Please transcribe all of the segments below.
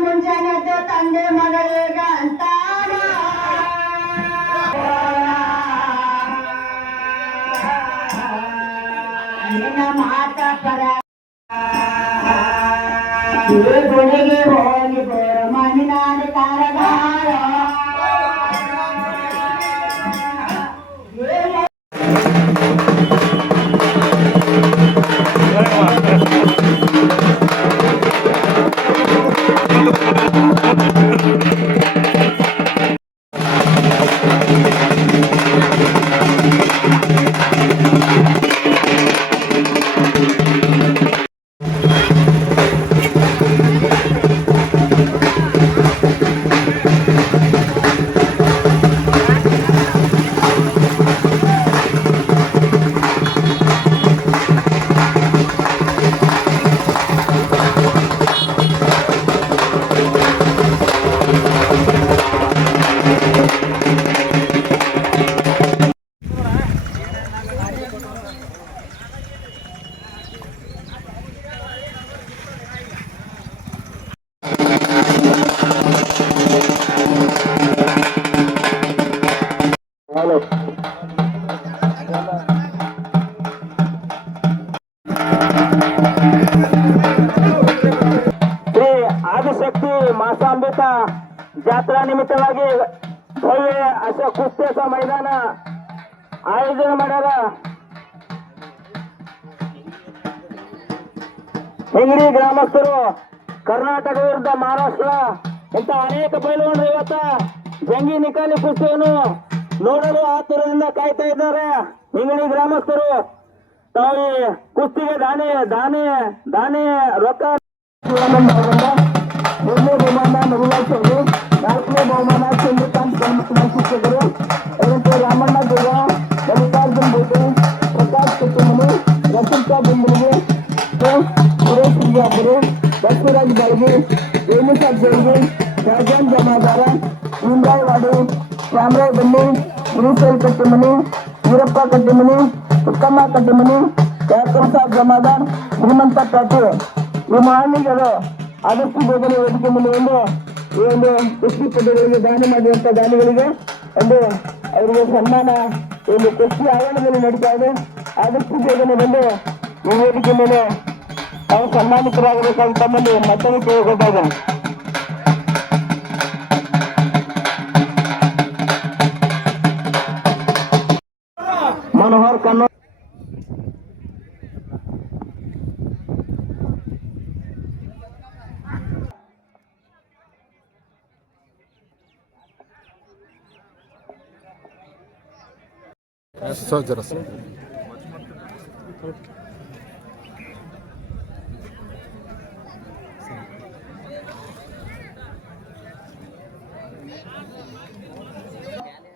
ಮುಂಜಾನೆ ತಂದೆ ಮಗಳಿಗೆ ಅಂತ ಮಾತ ಪರ ಗುಡಿಗೆ ಹೋಗಿ ಮಣ್ಣಿನಾದ ಕಾರಗಾರ ಶ್ರೀ ಆದಿಶಕ್ತಿ ಮಾಸಾಂಬಿಕ ಜಾತ್ರಾ ನಿಮಿತ್ತವಾಗಿ ಭವ್ಯ ಕುಸ್ತಿಯ ಮೈದಾನ ಆಯೋಜನೆ ಮಾಡ್ಯಾರ. ಹಿಂಗಡಿ ಗ್ರಾಮಸ್ಥರು ಕರ್ನಾಟಕ ವಿರುದ್ಧ ಮಹಾರಾಷ್ಟ್ರ ಇಂಥ ಅನೇಕ ಪೈಲುಗಳು ಇವತ್ತ ಜಂಗಿ ನಿಕಾಲಿ ಕುಸ್ತಿಯನ್ನು ನೋಡಲು ಆತುರದಿಂದ ಕಾಯ್ತಾ ಇದ್ದಾರೆ. ಹಿಂಗಡಿ ಗ್ರಾಮಸ್ಥರು ತಾವು ಕುಸ್ತಿಗೆ ದಾನಿ ರೊಕ್ಕ. ಮೂರನೇ ಬಹುಮಾನ ನಗುಲಾಸ್ ಅವರು, ನಾಲ್ಕನೇ ಬಹುಮಾನ ಚಂದ್ರಕಾಂತ್ ಶಿಕ್ಷಕರು, ರಾಮಣ್ಣ ಗೌಡ, ಮಲ್ಲಿಕಾರ್ಜುನ್ ಬೋಟೆ, ಪ್ರಕಾಶ್ ಕಟ್ಟಮನಿ, ರಸಿಕಾ ಬೆಂಬಲಿಗೆ, ಸುರೇಶ್ ವಿಜಾಪುರ, ಬಸವರಾಜ್ ಬಾಳ್ಗಿ, ರೇಣುಕಾ ಜೋಗಿ, ಶಹಜಾನ್ ಜಮಾದಾರ, ಭೀಮರಾಯವಾಡಿ, ಶ್ಯಾಮರಾಯ್ ಬನ್ನಿ, ಶ್ರೀಶೈಲ್ ಕಟ್ಟಿಮನಿ, ವೀರಪ್ಪ ಕಟ್ಟಿಮನಿ, ಉತ್ತಮ್ಮ ಕಟ್ಟಿಮನಿ, ಪ್ರಸಾದ್ ಜಮಾದಾರ್, ಶ್ರೀಮಂತ ಪಾಟೀಲ್ ಈ ಮಹಾನಿಗಳು ಆದಷ್ಟು ಬೇಗನೆ ವೇದಿಕೆ ಮುಂದೆ ಈ ಒಂದು ಕುಸ್ತಿ ಪದ್ಯಗಳಿಗೆ ದಾನ ಮಾಡಿರುವಂತ ದಾನಿಗಳಿಗೆ ಅವರಿಗೆ ಸನ್ಮಾನ ಒಂದು ಕುಸ್ತಿ ಆವರಣದಲ್ಲಿ ನಡೀತಾ ಇದೆ. ಆದಷ್ಟು ಬೇಗನೆ ಬಂದು ಈ ವೇದಿಕೆ ಮೇಲೆ ತಾವು ಸನ್ಮಾನಿತರಾಗಬೇಕಾಗಿ ತಮ್ಮಲ್ಲಿ ಮತ್ತೊಮ್ಮೆ ಕೇಳಿಕೊಳ್ತಾ ಮನೋಹರ್ ಕನ್ನಡ Sojras.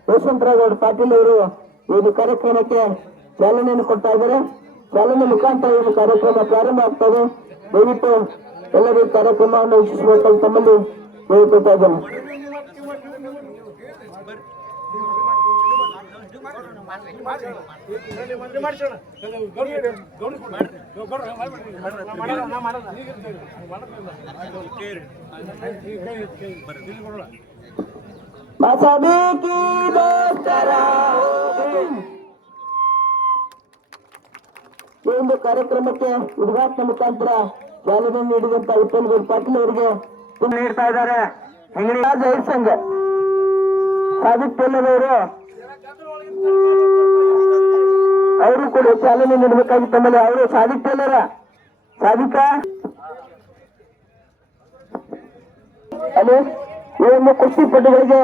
ಯಶವಂತರಾವ್ ಪಾಟೀಲ್ ಅವರು ಈ ಕಾರ್ಯಕ್ರಮಕ್ಕೆ ಚಾಲನೆಯನ್ನು ಕೊಡ್ತಾ ಇದ್ದಾರೆ. ಚಾಲನೆ ಮುಖಾಂತರ ಈ ಕಾರ್ಯಕ್ರಮ ಪ್ರಾರಂಭ ಆಗ್ತದೆ. ದಯವಿಟ್ಟು ಎಲ್ಲರೂ ಕಾರ್ಯಕ್ರಮವನ್ನು ವೀಕ್ಷಿಸಬೇಕಂತ ತಮ್ಮಲ್ಲಿ ಕೇಳಿಕೊಳ್ತಾ ಇದ್ದೇನೆ. ಈ ಒಂದು ಕಾರ್ಯಕ್ರಮಕ್ಕೆ ಉದ್ಘಾಟನೆ ಮುಖಾಂತರ ಚಾಲನೆ ನೀಡಿದಂತ ವಿಠ್ಠಲ್ ಪಾಟೀಲ್ ಅವರಿಗೆ ನೀಡ್ತಾ ಇದ್ದಾರೆ. ಜೈಲ್ ಸಂಘ ಸಾದಿಕ್ ಟೇಲರ್ ಅವರು ಕೂಡ ಚಾಲನೆ ನೀಡಬೇಕಾಗಿ ತಮ್ಮಲ್ಲಿ ಅವರು ಸಾದಿಕ್ ಟೇಲರ ಸಾದಿಕಾ ಅದೇ ಈ ಒಂದು ಕುಸ್ತಿಪಟುಗಳಿಗೆ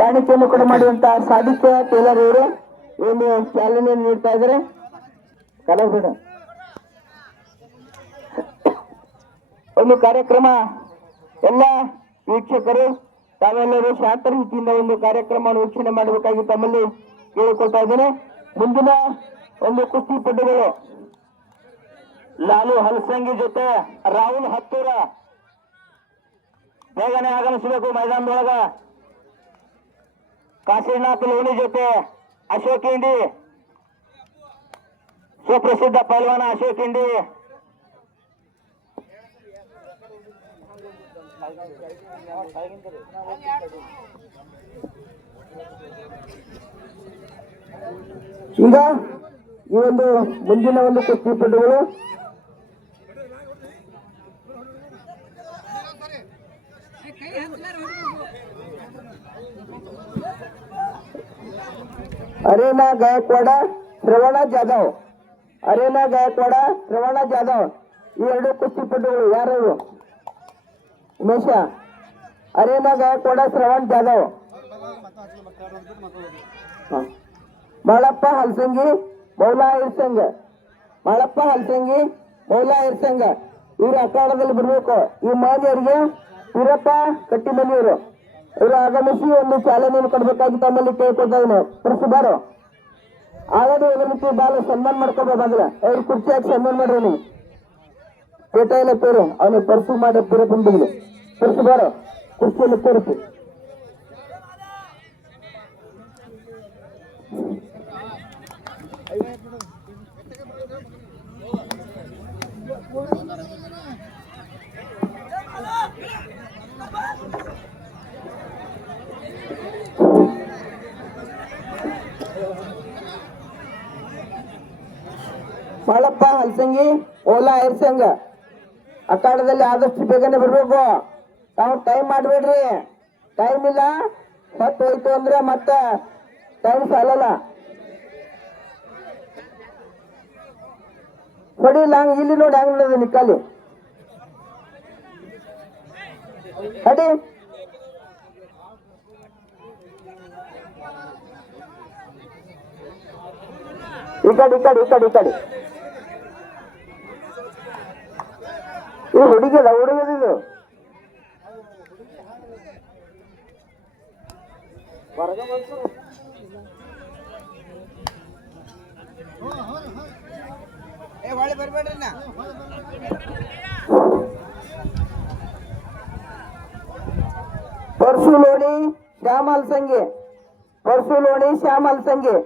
ಕಾಣಿಕೆಯನ್ನು ಕೂಡ ಮಾಡುವಂತಹ ಸಾದಿಕ್ ಟೇಲರ್ ಅವರು ಈ ಒಂದು ಚಾಲನೆ ನೀಡ್ತಾ ಇದ್ದಾರೆ. ಕಲಾವಿದ ಒಂದು ಕಾರ್ಯಕ್ರಮ ಎಲ್ಲ ವೀಕ್ಷಕರು ತಾವೆಲ್ಲರೂ ಶಾಂತ ರೀತಿಯಿಂದ ಒಂದು ಕಾರ್ಯಕ್ರಮವನ್ನು ವೀಕ್ಷಣೆ ಮಾಡಬೇಕಾಗಿ ತಮ್ಮಲ್ಲಿ ಕೇಳಿಕೊಳ್ತಾ ಇದ್ದೇನೆ. ಮುಂದಿನ ಒಂದು ಕುಸ್ತಿಪಟುಗಳು ಲಾಲು ಹಲಸಂಗಿ ಜೊತೆ ರಾಹುಲ್ ಹತ್ತೂರ ಬೇಗನೆ ಆಗಮಿಸಬೇಕು ಮೈದಾನದೊಳಗ. ಕಾಶಿನಾಥ್ ಲೋಣಿ ಜೊತೆ ಅಶೋಕ್ ಇಂಡಿ, ಸುಪ್ರಸಿದ್ಧ ಪೈಲ್ವಾನ ಅಶೋಕ್ ಇಂಡಿ. ಈಗ ಈ ಒಂದು ಮುಂದಿನ ಒಂದು ಕುಸ್ತಿಪಟುಗಳು ಅರೇನಾ ಗಾಯಕ್ವಾಡ ಶ್ರವಣ ಜಾಧವ್, ಅರೇನಾ ಗಾಯಕ್ವಾಡ ಶ್ರವಣ ಜಾಧವ್ ಈ ಎರಡು ಕುಸ್ತಿಪಟುಗಳು ಯಾರು? ಉಮೇಶ. ಅರೇನಾ ಗಾಯಕ್ವಾಡ ಶ್ರವಣ್ ಜಾಧವ್. ಮಾಳಪ್ಪ ಹಲಸಂಗಿ ಮೌಲಾ ಇರ್ಸಂಗ, ಮಾಳಪ್ಪ ಹಲಸಂಗಿ ಮೌಲಾ ಇರ್ಸಂಗ ಇವರು ಅಖಾಡದಲ್ಲಿ ಬರಬೇಕು. ಈ ಮಾನ್ಯರಿಗೆ ವೀರಪ್ಪ ಕಟ್ಟಿಮನಿಯವರು ಇವರು ಆಗಮಿಸಿ ಒಂದು ಚಾಲನೆಯನ್ನು ಕೊಡಬೇಕಾಗಿ ತಮ್ಮಲ್ಲಿ ಕೇಳ್ಕೊಳ್ತಾ ಇದ್ದೇನೆ. ಬಾರೋ ಆಗದೆ ಆಗಮಿಸಿ ಬಾಲ ಸನ್ಮಾನ ಮಾಡ್ಕೋಬೇಕಾದ್ರೆ ಅವ್ರು ಕುರ್ಚಿ ಹಾಕಿ ಸನ್ಮಾನ ಮಾಡ್ರಿ. ನೀವು ಪೇಟ ಎಲ್ಲ ಪೇರು ಅವನಿಗೆ ಪರ್ಸು ಮಾಡಿ ಪೂರ ತುಂಬಿದ್ರು. ಬಾರೋ ಕುರ್ಚಿಯಲ್ಲಿ ತೋರಿಸಿ. ಮಾಳಪ್ಪ ಹಲಸಂಗಿ ಓಲಾ ಏರ್ಸಂಗ ಅಖಾಡದಲ್ಲಿ ಆದಷ್ಟು ಬೇಗನೆ ಬರ್ಬೇಕು. ತಾವು ಟೈಮ್ ಮಾಡ್ಬೇಡ್ರಿ. ಟೈಮ್ ಇಲ್ಲ, ಸತ್ತು ಹೋಯ್ತು ಅಂದ್ರೆ ಮತ್ತೆ ಟೈಮ್ ಸಾಲಲ್ಲ. ಹೊಡಿಲ್ಲ ಹಂಗ ಇಲ್ಲಿ ನೋಡಿ ಹಂಗ ನೋಡಿದ ನಿಕ್ಕಲ್ಲಿ ಅಡಿ. ಈ ಕಡೆ ಈ ಕಡೆ ಈ ಕಡೆ ಈ ಕಡೆ ಇದು ಹುಡುಗದ ಹುಡುಗದಿದು ಬರ್ಬೇಡ್ರಿ. ಪರ್ಸು ಲೋಣಿ ಶ್ಯಾಮ್ ಹಲಸಂಗಿ, ಪರ್ಸು ಲೋಣಿ ಶ್ಯಾಮ್ ಹಲಸಂಗಿ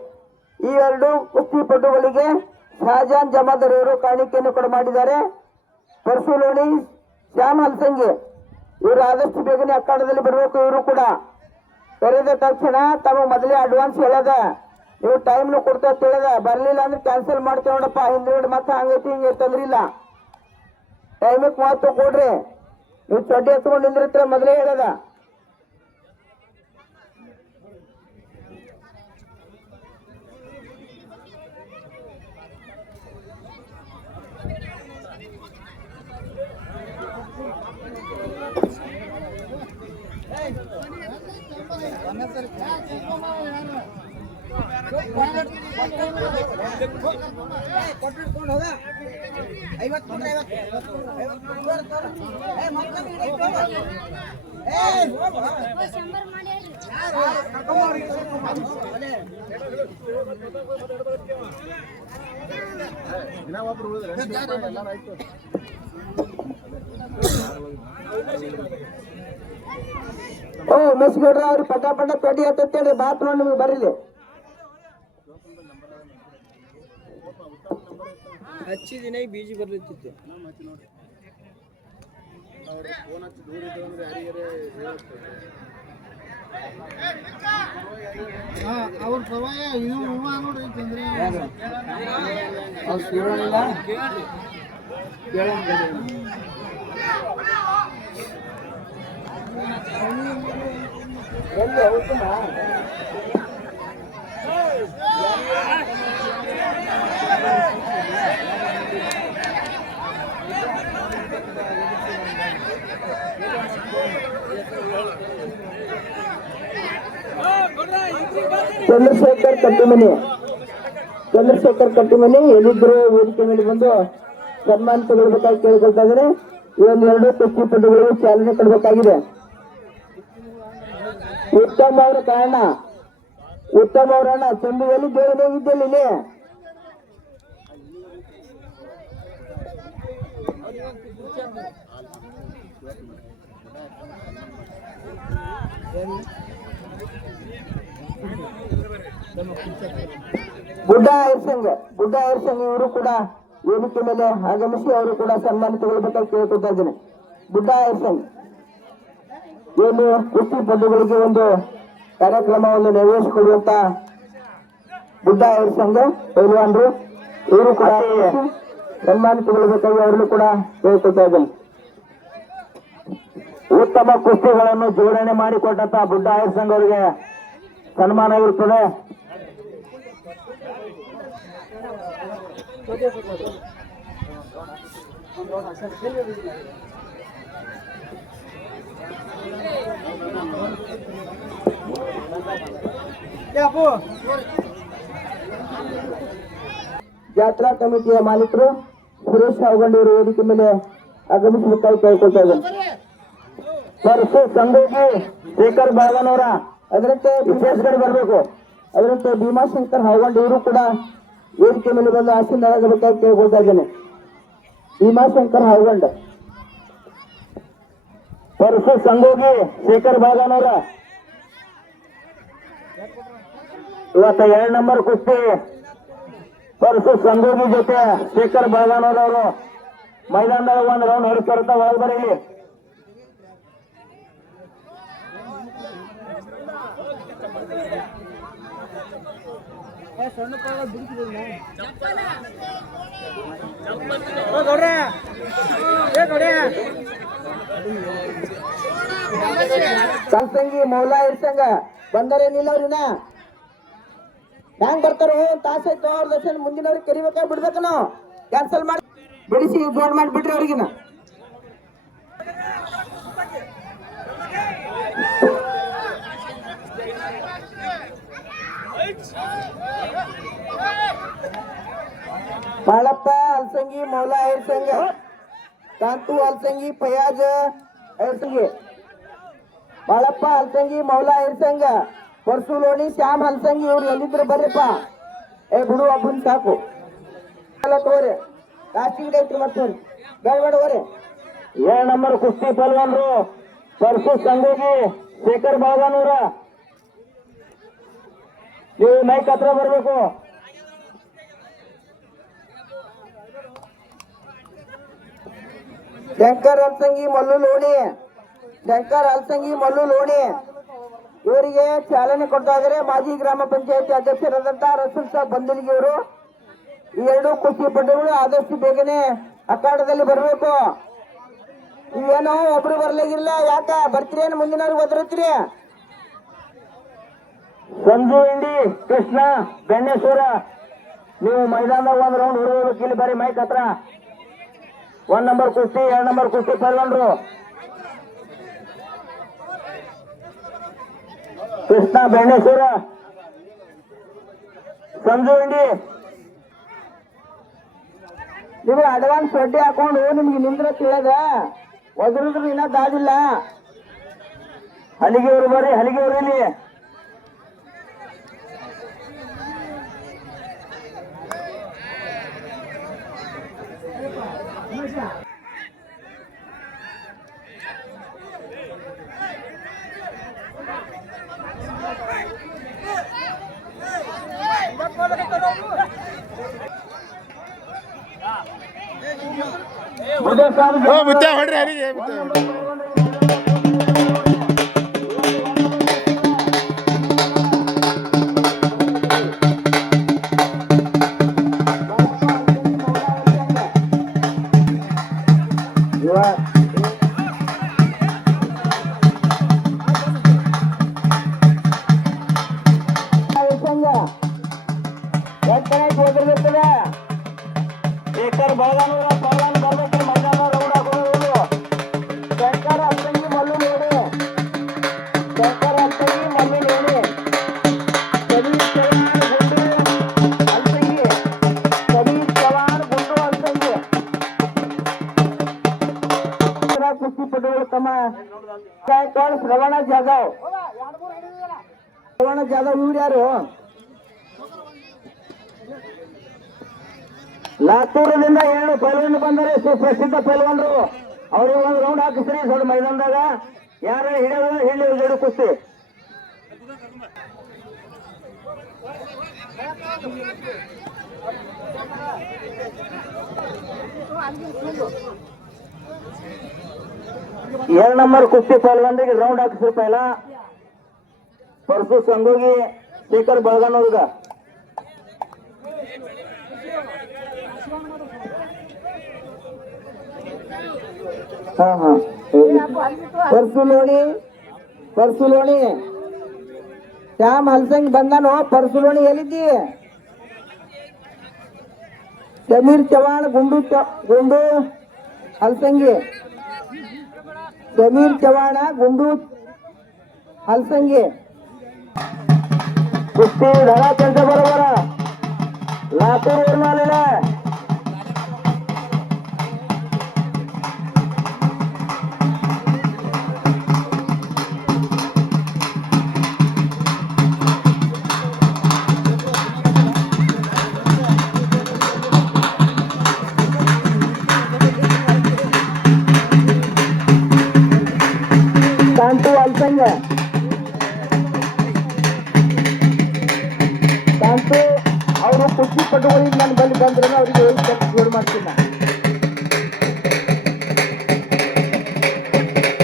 ಈ ಎರಡು ಕುಸ್ತಿಪಟುಗಳಿಗೆ ಶಹಜಾನ್ ಜಮಾದಾರ್ ಅವರು ಕಾಣಿಕೆಯನ್ನು ಕೂಡ ಮಾಡಿದ್ದಾರೆ. ಪರ್ಸು ಲೋಣಿ ಶ್ಯಾಮ್ ಹಲಸಂಗಿ ಇವರು ಆದಷ್ಟು ಬೇಗನೆ ಅಖಾಡದಲ್ಲಿ ಬರಬೇಕು. ಇವರು ಕೂಡ ಕರೆದ ತಕ್ಷಣ ತಮ್ಮ ಮೊದಲೇ ಅಡ್ವಾನ್ಸ್ ಹೇಳದ, ನೀವು ಟೈಮ್ನು ಕೊಡ್ತಾ ತಿಳಿದ, ಬರ್ಲಿಲ್ಲ ಅಂದ್ರೆ ಕ್ಯಾನ್ಸಲ್ ಮಾಡ್ತೇವೆ ನೋಡಪ್ಪ, ಹಿಂದ್ಗಡೆ ಮತ್ತೆ ಹಂಗೈತಿ ಹಿಂಗೆ ತೊಂದ್ರಿಲ್ಲ, ಟೈಮಿಗೆ ಮಾತು ಕೊಡ್ರಿ. ನೀವು ಚಡ್ಡಿ ಎತ್ಕೊಂಡು ನಿಂದಿರ್ತೀರ ಮೊದಲೇ ಹೇಳದ. ಓ ಮೆಸ್ಗೌಡ್ರ ಅವ್ರು ಪಟ ಪಟ ತೊಡಿ ಹತ್ತೇಳಿ ಬಾತ್ ನೋಡಿ ನಿಮ್ಗೆ ಬರೀಲಿ. ಹಚ್ಚಿದಿನ ಬೀಜಿ ಬರ್ಲಿತ್ತಿತ್ತು. ಅವ್ರ ಪ್ರವಾಹ ಇದು ನೋಡಿ ಅಂತಂದ್ರೆ ಎಲ್ಲಿ ಹೌದಾ ಚಂದ್ರಶೇಖರ್ ಕಟ್ಟಿಮನಿ, ಚಂದ್ರಶೇಖರ್ ಕಟ್ಟಿಮನಿ ಎಲ್ಲಿದ್ರು ವೇದಿಕೆ ಮೇಲೆ ಬಂದು ಸನ್ಮಾನ ತಗೊಳ್ಬೇಕಾಗಿ ಕೇಳಿಕೊಳ್ತಾ ಇದ್ದಾರೆ. ಈ ಒಂದು ಎರಡು ಕುಸ್ತಿಪಟುಗಳಿಗೆ ಚಾಲನೆ ಕೊಡಬೇಕಾಗಿದೆ. ಉತ್ತಮ್ ಅವರ ಕಾರಣ ಉತ್ತಮ ಅವರಣ್ಣ ಚಂದು ಎಲ್ಲಿದ್ದೇವೆ ಹೋಗಿದ್ದೇನೆ ಇಲ್ಲಿ ಗುಡ್ಡ ಐರ್ಸಂಗ್ ಇವರು ಕೂಡ ವೇದಿಕೆ ಮೇಲೆ ಆಗಮಿಸಿ ಅವರು ಕೂಡ ಸನ್ಮಾನ ತಗೊಳ್ಬೇಕಾಗಿ ಕೇಳ್ಕೊತಾ ಇದ್ದೇನೆ. ಗುಡ್ಡ ಐರ್ಸಂಗ್ ಏನು ಕುಸ್ತಿ ಪದ್ಯಗಳಿಗೆ ಒಂದು ಕಾರ್ಯಕ್ರಮವನ್ನು ನೆರವೇರಿಸಿಕೊಳ್ಳುವಂತ ಗುಡ್ಡ ಐರ್ಸಂಗ್ ಪೈಲ್ವಾನ್ರು ಇವರು ಕೂಡ ಸನ್ಮಾನ ತಗೊಳ್ಬೇಕಾಗಿ ಅವರನ್ನು ಕೂಡ ಕೇಳ್ಕೊತಾ ಇದ್ದೇನೆ. ಉತ್ತಮ ಕುಸ್ತಿಗಳನ್ನು ಜೋಡಣೆ ಮಾಡಿಕೊಟ್ಟಂತ ಬುಡ್ಡ ಐರ್ಸಂಗ್ ಅವರಿಗೆ ಸನ್ಮಾನ ಇರುತ್ತದೆ. ಜಾತ್ರಾ ಕಮಿಟಿಯ ಮಾಲೀಕರು ಸುರೇಶ್ ಹಾವಗಂಡಿ ವೇದಿಕೆ ಮೇಲೆ ಆಗಮಿಸಬೇಕಾಗಿ ಕೇಳ್ಕೊಳ್ತಾ ಇದ್ದಾರೆ. ಪರಸು ಸಂಗೋಗಿ ಶೇಖರ್ ಬಾಗನವರ ಅದರಂತೆ ವಿಶೇಷಗಡೆ ಬರಬೇಕು. ಅದರಂತೆ ಭೀಮಾಶಂಕರ್ ಹಾವಗಂಡಿ ಇವರು ಕೂಡ ವೇದಿಕೆ ಮೇಲೆ ಬಂದು ಆಶೀರ್ವಾದಬೇಕಾಗಿ ಕೇಳ್ಕೊಳ್ತಾ ಇದ್ದೇನೆ. ಭೀಮಾಶಂಕರ್ ಹಾವಗಂಡ, ಪರಸು ಸಂಗೋಗಿ ಶೇಖರ್ ಬಾಗನವರ ಇವತ್ತ 2 ನಂಬರ್ ಕುಸ್ತಿ ಪರಸು ಸಂಗೋಗಿ ಜೊತೆ ಶೇಖರ್ ಬಾಗನವರವರು ಮೈದಾನದಾಗ ಒಂದು ರೌಂಡ್ ಹೊರಡ್ತಾ ಒಳಗೆ ಬರೀಲಿ. ಕಲ್ಸಂಗಿ ಮೌಲಾ ಇರ್ಸಂಗ ಬಂದರೇನಿಲ್ಲ ಅವ್ರಿನ ಹ್ಯಾಂಗ್ ಬರ್ತಾರೋ ತಾಸಾಯ್ತು ಅವ್ರ ದರ್ಶನ ಮುಂದಿನವ್ರಿಗೆ ಕರಿಬೇಕಾಗಿ ಬಿಡ್ಬೇಕು. ನಾವು ಕ್ಯಾನ್ಸಲ್ ಮಾಡಿ ಬಿಡಿಸಿ ಜೋಡ್ ಮಾಡಿಬಿಟ್ರಿ ಅವ್ರಿಗಿನ. ಬಾಳಪ್ಪ ಅಲ್ಸಂಗಿ ಮೌಲಾ ಐರ್ಸಂಗ, ಕಾಂತು ಅಲ್ಸಂಗಿ ಫಯಾಜ್ ಐರ್ಸಂಗಿ, ಬಾಳಪ್ಪ ಅಲ್ಸಂಗಿ ಮೌಲಾ ಐರ್ಸಂಗ, ಪರ್ಸು ಲೋಣಿ ಶ್ಯಾಮ್ ಹಲ್ಸಂಗಿ ಇವ್ರು ಎಲ್ಲಿದ್ರು ಬರ್ರಿಪ್ಪ. ಬಿಡು ಒಬ್ಬನ್ ಸಾಕು ತೋರಿ ಲಾಸ್ಟಿಗೆ ಐತ್ರಿ ಮತ್ತೆ ಬೇಡ ಹೋರಿ. 2 ನಂಬರ್ ಕುಸ್ತಿ ಪಲ್ವಾನ್ರು ಪರ್ಸು ಸಂಗೋಗಿ ಶೇಖರ್ ಬಾಗನೂರ, ನೀವು ಮೈಕ್ ಹತ್ರ ಬರ್ಬೇಕು. ಶಂಕರ್ ಅಲ್ಸಂಗಿ ಮಲ್ಲು ಲೋಣಿ, ಶಂಕರ್ ಅಲ್ಸಂಗಿ ಮಲ್ಲು ಲೋಣಿ ಇವರಿಗೆ ಚಾಲನೆ ಕೊಡ್ತಾ ಇದ್ದಾರೆ ಮಾಜಿ ಗ್ರಾಮ ಪಂಚಾಯತಿ ಅಧ್ಯಕ್ಷರಾದಂತ ರಸೂಲ್ ಸಾಬ್ ಬಂದಲಿಗೆ ಇವರು. ಈ 2 ಕುಸ್ತಿ ಪಟುಗಳು ಆದಷ್ಟು ಬೇಗನೆ ಅಖಾಡದಲ್ಲಿ ಬರಬೇಕು. ಇವೇನೋ ಒಬ್ರು ಬರ್ಲಾಗಿರ್ಲ, ಯಾಕ ಬರ್ತೀರಿ ಏನು ಮುಂದಿನವ್ರಿಗೆ ಒದರುತ್ತೀರಿ? ಸಂಜು ಇಂಡಿ ಕೃಷ್ಣ ಬೆಣ್ಣೇಶ್ವರ ನೀವು ಮೈದಾನದಾಗ ಒಂದು ರೌಂಡ್ ಹೊರಬೇಕು. ಇಲ್ಲಿ ಬರೀ ಮೈಕ್ ಹತ್ರ 1 ನಂಬರ್ ಕುಸ್ತಿ 2 ನಂಬರ್ ಕುಸ್ತಿ ಪಲ್ವಾನ್ರು ಕೃಷ್ಣ ಬೆಣ್ಣೇಶ್ವರ ಸಂಜು ಇಂಡಿ. ನೀವು ಅಡ್ವಾನ್ಸ್ ಬಡ್ಡಿ ಹಾಕೊಂಡು ನಿಮ್ಗೆ ನಿಂದ್ರ ತಿಳಿದ ಒದ್ರಿದ್ರು ಇನ್ನ ದಾದಿಲ್ಲ. ಹಲಿಗೆ ಅವರು ಬರ್ರಿ, ಹಲಿಗೆ ಅವರು ಇಲ್ಲಿ. ಮುತ್ತೆ ಹೊಡ್ರಿ ಹರಿಗೆ ಶೇಖರ್ ಬಾಗನೂರ ಪಲ್ವಾನ್ ಬರ್ಬೇಕು ಮೈದಾನ ರೌಂಡ್ ಹಾಕೋದು. ಶಂಕರ್ ಅಲ್ಸಂಗಿ ಮಲ್ಲು ನೋಡಿ, ಶಂಕರ್ ಅಲ್ಸಂಗಿ ಮಲ್ಲು ನೋಡಿ, ಕಬೀರ್ ಚವಾಣ್ ಗುಂಡು ಅಲ್ಸಂಗಿ, ಕಬೀರ್ ಚವಾಣ್ ಗುಂಡು ಅಲ್ಸಂಗಿ ಕುಸ್ತಿ ಪಟುಗಳು ತಮ್ಮ ಶ್ರವಣ ಜಾಧವ್ ಚವಾಣ ಜಾಧವ್ ಇವ್ರು ಯಾರು? ಲಾತೂರದಿಂದ 7 ಪೈಲ್ವಾನ್ ಬಂದರೆ ಸುಪ್ರಸಿದ್ಧ ಪೈಲ್ವಾನ್ರು. ಅವ್ರಿಗೆ ಒಂದು ರೌಂಡ್ ಹಾಕಿಸ್ರಿ ದೊಡ್ಡ ಮೈದಾನದಾಗ. ಯಾರ ಹಿಡಿಯೋದು ಹಿಡಿಯೋ ಜೋಡಿ ಕುಸ್ತಿ. ಎರಡು ನಂಬರ್ ಕುಸ್ತಿ ಪೈಲ್ವಾನ್ರಿಗೆ ರೌಂಡ್ ಹಾಕಿಸ್ರಿ ಪೈಲ. ಪರಸು ಸಂಗೋಗಿ ಶೇಖರ್ ಬಳಗನವ್ರಿಗ. ಹಾ ಹಾ ಪರ್ಸುಲೋಣಿ ಶ್ಯಾಮ್ ಹಲ್ಸಂಗ್ ಬಂದಾನು. ಪರ್ಸುಲೋಣಿ ಎಲ್ಲಿದ್ದಿ? ಸಮೀರ್ ಚವಾಣ್ ಗುಂಡು ಹಲ್ಸಂಗಿ. ಸಮೀರ್ ಚವಾಣ ಗುಂಡು ಹಲ್ಸಂಗಿ ಕುಸ್ತಿ ಧರ ಕೆಲಸ ಬರೋಬರ. ಲಾತೂರ್ ಊರ್ನಾಲಿಲ್ಲ. ಕಾಂತು ಅಲ್ಸಂಗ ಕಾಂತು ಅವರು ಕುಸ್ತಿ ಪಟುಗಳಿಗೆ ನಾನು ಬಲ್ಲಿ ಬಂದ್ರೆ ಅವರಿಗೆ ಜೋಡ್ ಮಾಡ್ತೀನಿ.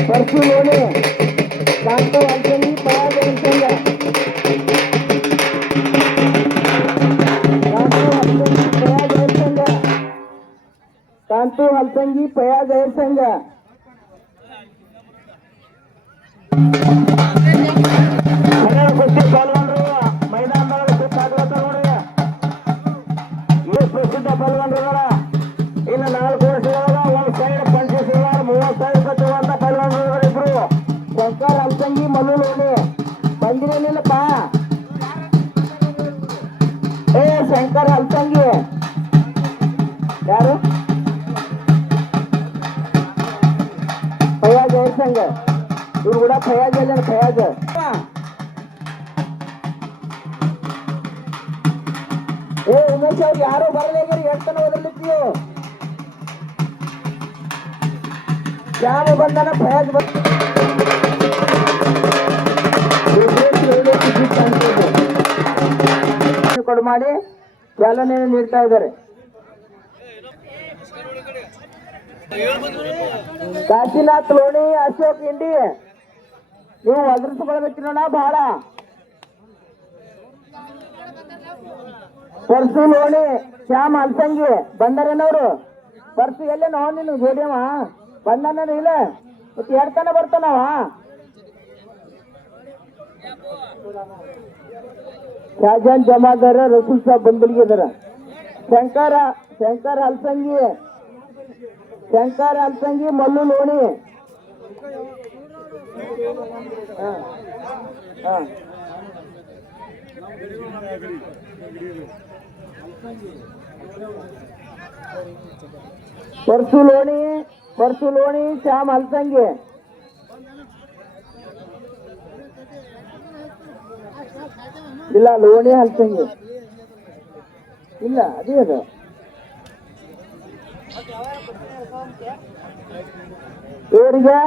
ಪರ್ಸು ಲೋಣಿ ಕಾಂತು ಅಲ್ಸಂಗಿ ಪಯಾಜ ಅಲ್ಸಂಗ. ಕಾಂತು ಹಲ್ಸಂಗಿ ಪಯಾಜ ಅಲ್ಸಂಗ. ಕುಸ್ತಿ ಪಲ್ವಾನ್ರು ಮೈದಾನದೊಳಗೆ ಸುತ್ತಾಗ್ಲತ್ತ ನೋಡ್ರಿ. ಇವು ಪ್ರಸಿದ್ಧ ಪಲ್ವಾನ್ರುಗಳ. ಇನ್ನು 4 ವರ್ಷದೊಳಗ ಒಂದ್ ಸೈಡ್ ಪಂಚೇಶ್ವರ 30,000 ಕಟ್ಟುವಂತ ಪಲ್ವಾನ್ರುಗಳು ಇಬ್ರು. ಶಂಕರ್ ಹಲ್ಸಂಗಿ ಮಲ್ಲು ಲೋಣಿ ಬಂದಿರೇನಿಲ್ಲಪ್ಪ. ಶಂಕರ್ ಹಲ್ಸಂಗಿ ಯಾರು? ಫಯಾಜ್ ಐಸಂಗ. ಇವ್ರು ಕೂಡ ಫಯಾಜ್ ಅಲ್ಲ ಫಯಾಜ್. ಉಮೇಶ್ ಅವ್ರು ಯಾರು ಬರಲೇಗಿರಿ ಎಷ್ಟನ ಓದಲಿತ್ತೀವಿ. ಶ್ಯಾಮ ಬಂದನ ಫಯಾಜ್ ಕೊಡು ಮಾಡಿ ಚಾಲನೆ ನೀಡ್ತಾ ಇದ್ದಾರೆ. ಕಾಶಿನಾಥ್ ಲೋಣಿ ಅಶೋಕ್ ಇಂಡಿ ನೀವು ಒದರಿಸ್ಕೊಳ್ಬೇಕಿರೋಣ ಬಹಳ. ಪರ್ಸು ಲೋಣಿ ಶ್ಯಾಮ್ ಹಲ್ಸಂಗಿ ಬಂದರೇನವ್ರು? ಪರ್ಸು ಎಲ್ಲೇನೋ ನೀನು ಜೋಡಿಯವ ಬಂದನೇನು ಇಲ್ಲ ಮತ್ತೆ 2 ತನ ಬರ್ತಾನವ. ಶಾಜಾನ್ ಜಮಾದಾರ ರಸೂಲ್ ಸಾಬ್ ಬಂದಲಿಗೆ ಇದಾರ. ಶಂಕರ್ ಹಲ್ಸಂಗಿ ಮಲ್ಲು ಲೋಣಿ. ಪರ್ಸು ಲೋಣಿ ಶ್ಯಾಮ್ ಹಲ್ಸಂಗಿ. ಇಲ್ಲ ಲೋಣಿ ಹಲ್ಸಂಗಿ ಇಲ್ಲ ಅದೇ ಅದು. ಇವರಿಗೆ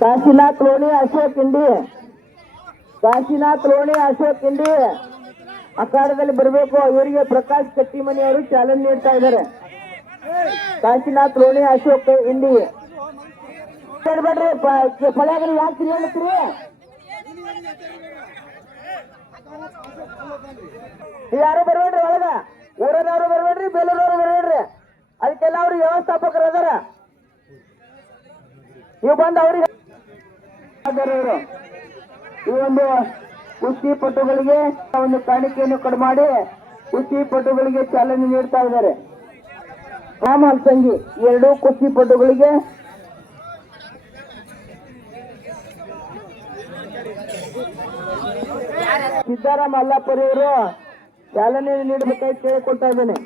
ಕಾಶಿನಾಥ್ ಲೋಣಿ ಅಶೋಕ್ ಇಂಡಿ ಅಖಾಡದಲ್ಲಿ ಬರಬೇಕು. ಇವರಿಗೆ ಪ್ರಕಾಶ್ ಕಟ್ಟಿಮನಿ ಅವರು ಚಾಲೆಂಜ್ ನೀಡ್ತಾ ಇದ್ದಾರೆ. ಕಾಶಿನಾಥ್ ಲೋಣಿ ಅಶೋಕ್ ಇಂಡಿ ಬೇಡ್ರಿ ಪಳ್ಯಾಗ್ರಿ ಯಾಕೆ ಹೇಳ್ತೀರಿ? ಯಾರು ಬರ್ಬೇಡ್ರಿ ಒಳಗ. ಊರದವ್ರು ಬರ್ಬೇಡ್ರಿ, ಬೇಲೂರವ್ರು ಬರ್ಬೇಡ್ರಿ. ಅದಕ್ಕೆಲ್ಲ ಅವ್ರಿಗೆ ವ್ಯವಸ್ಥಾಪಕರು ಅದಾರ. ಇವು ಬಂದು ಅವ್ರಿಗೆ ಈ ಒಂದು ಕುಸ್ತಿ ಪಟುಗಳಿಗೆ ಒಂದು ಕಾಣಿಕೆಯನ್ನು ಕೊಡು ಮಾಡಿ ಕುಸ್ತಿ ಪಟುಗಳಿಗೆ ಚಾಲನೆ ನೀಡ್ತಾ ಇದ್ದಾರೆ. ರಾಮ್ ಹಲ್ಸಂಗಿ 2 ಕುಸ್ತಿ ಪಟುಗಳಿಗೆ ಸಿದ್ದಾರಾಮ ಅಲ್ಲಾಪುರಿ ಅವರು ಚಾಲನೆ ನೀಡಬೇಕಾಗಿ ಕೇಳಿಕೊಳ್ತಾ ಇದ್ದೇನೆ.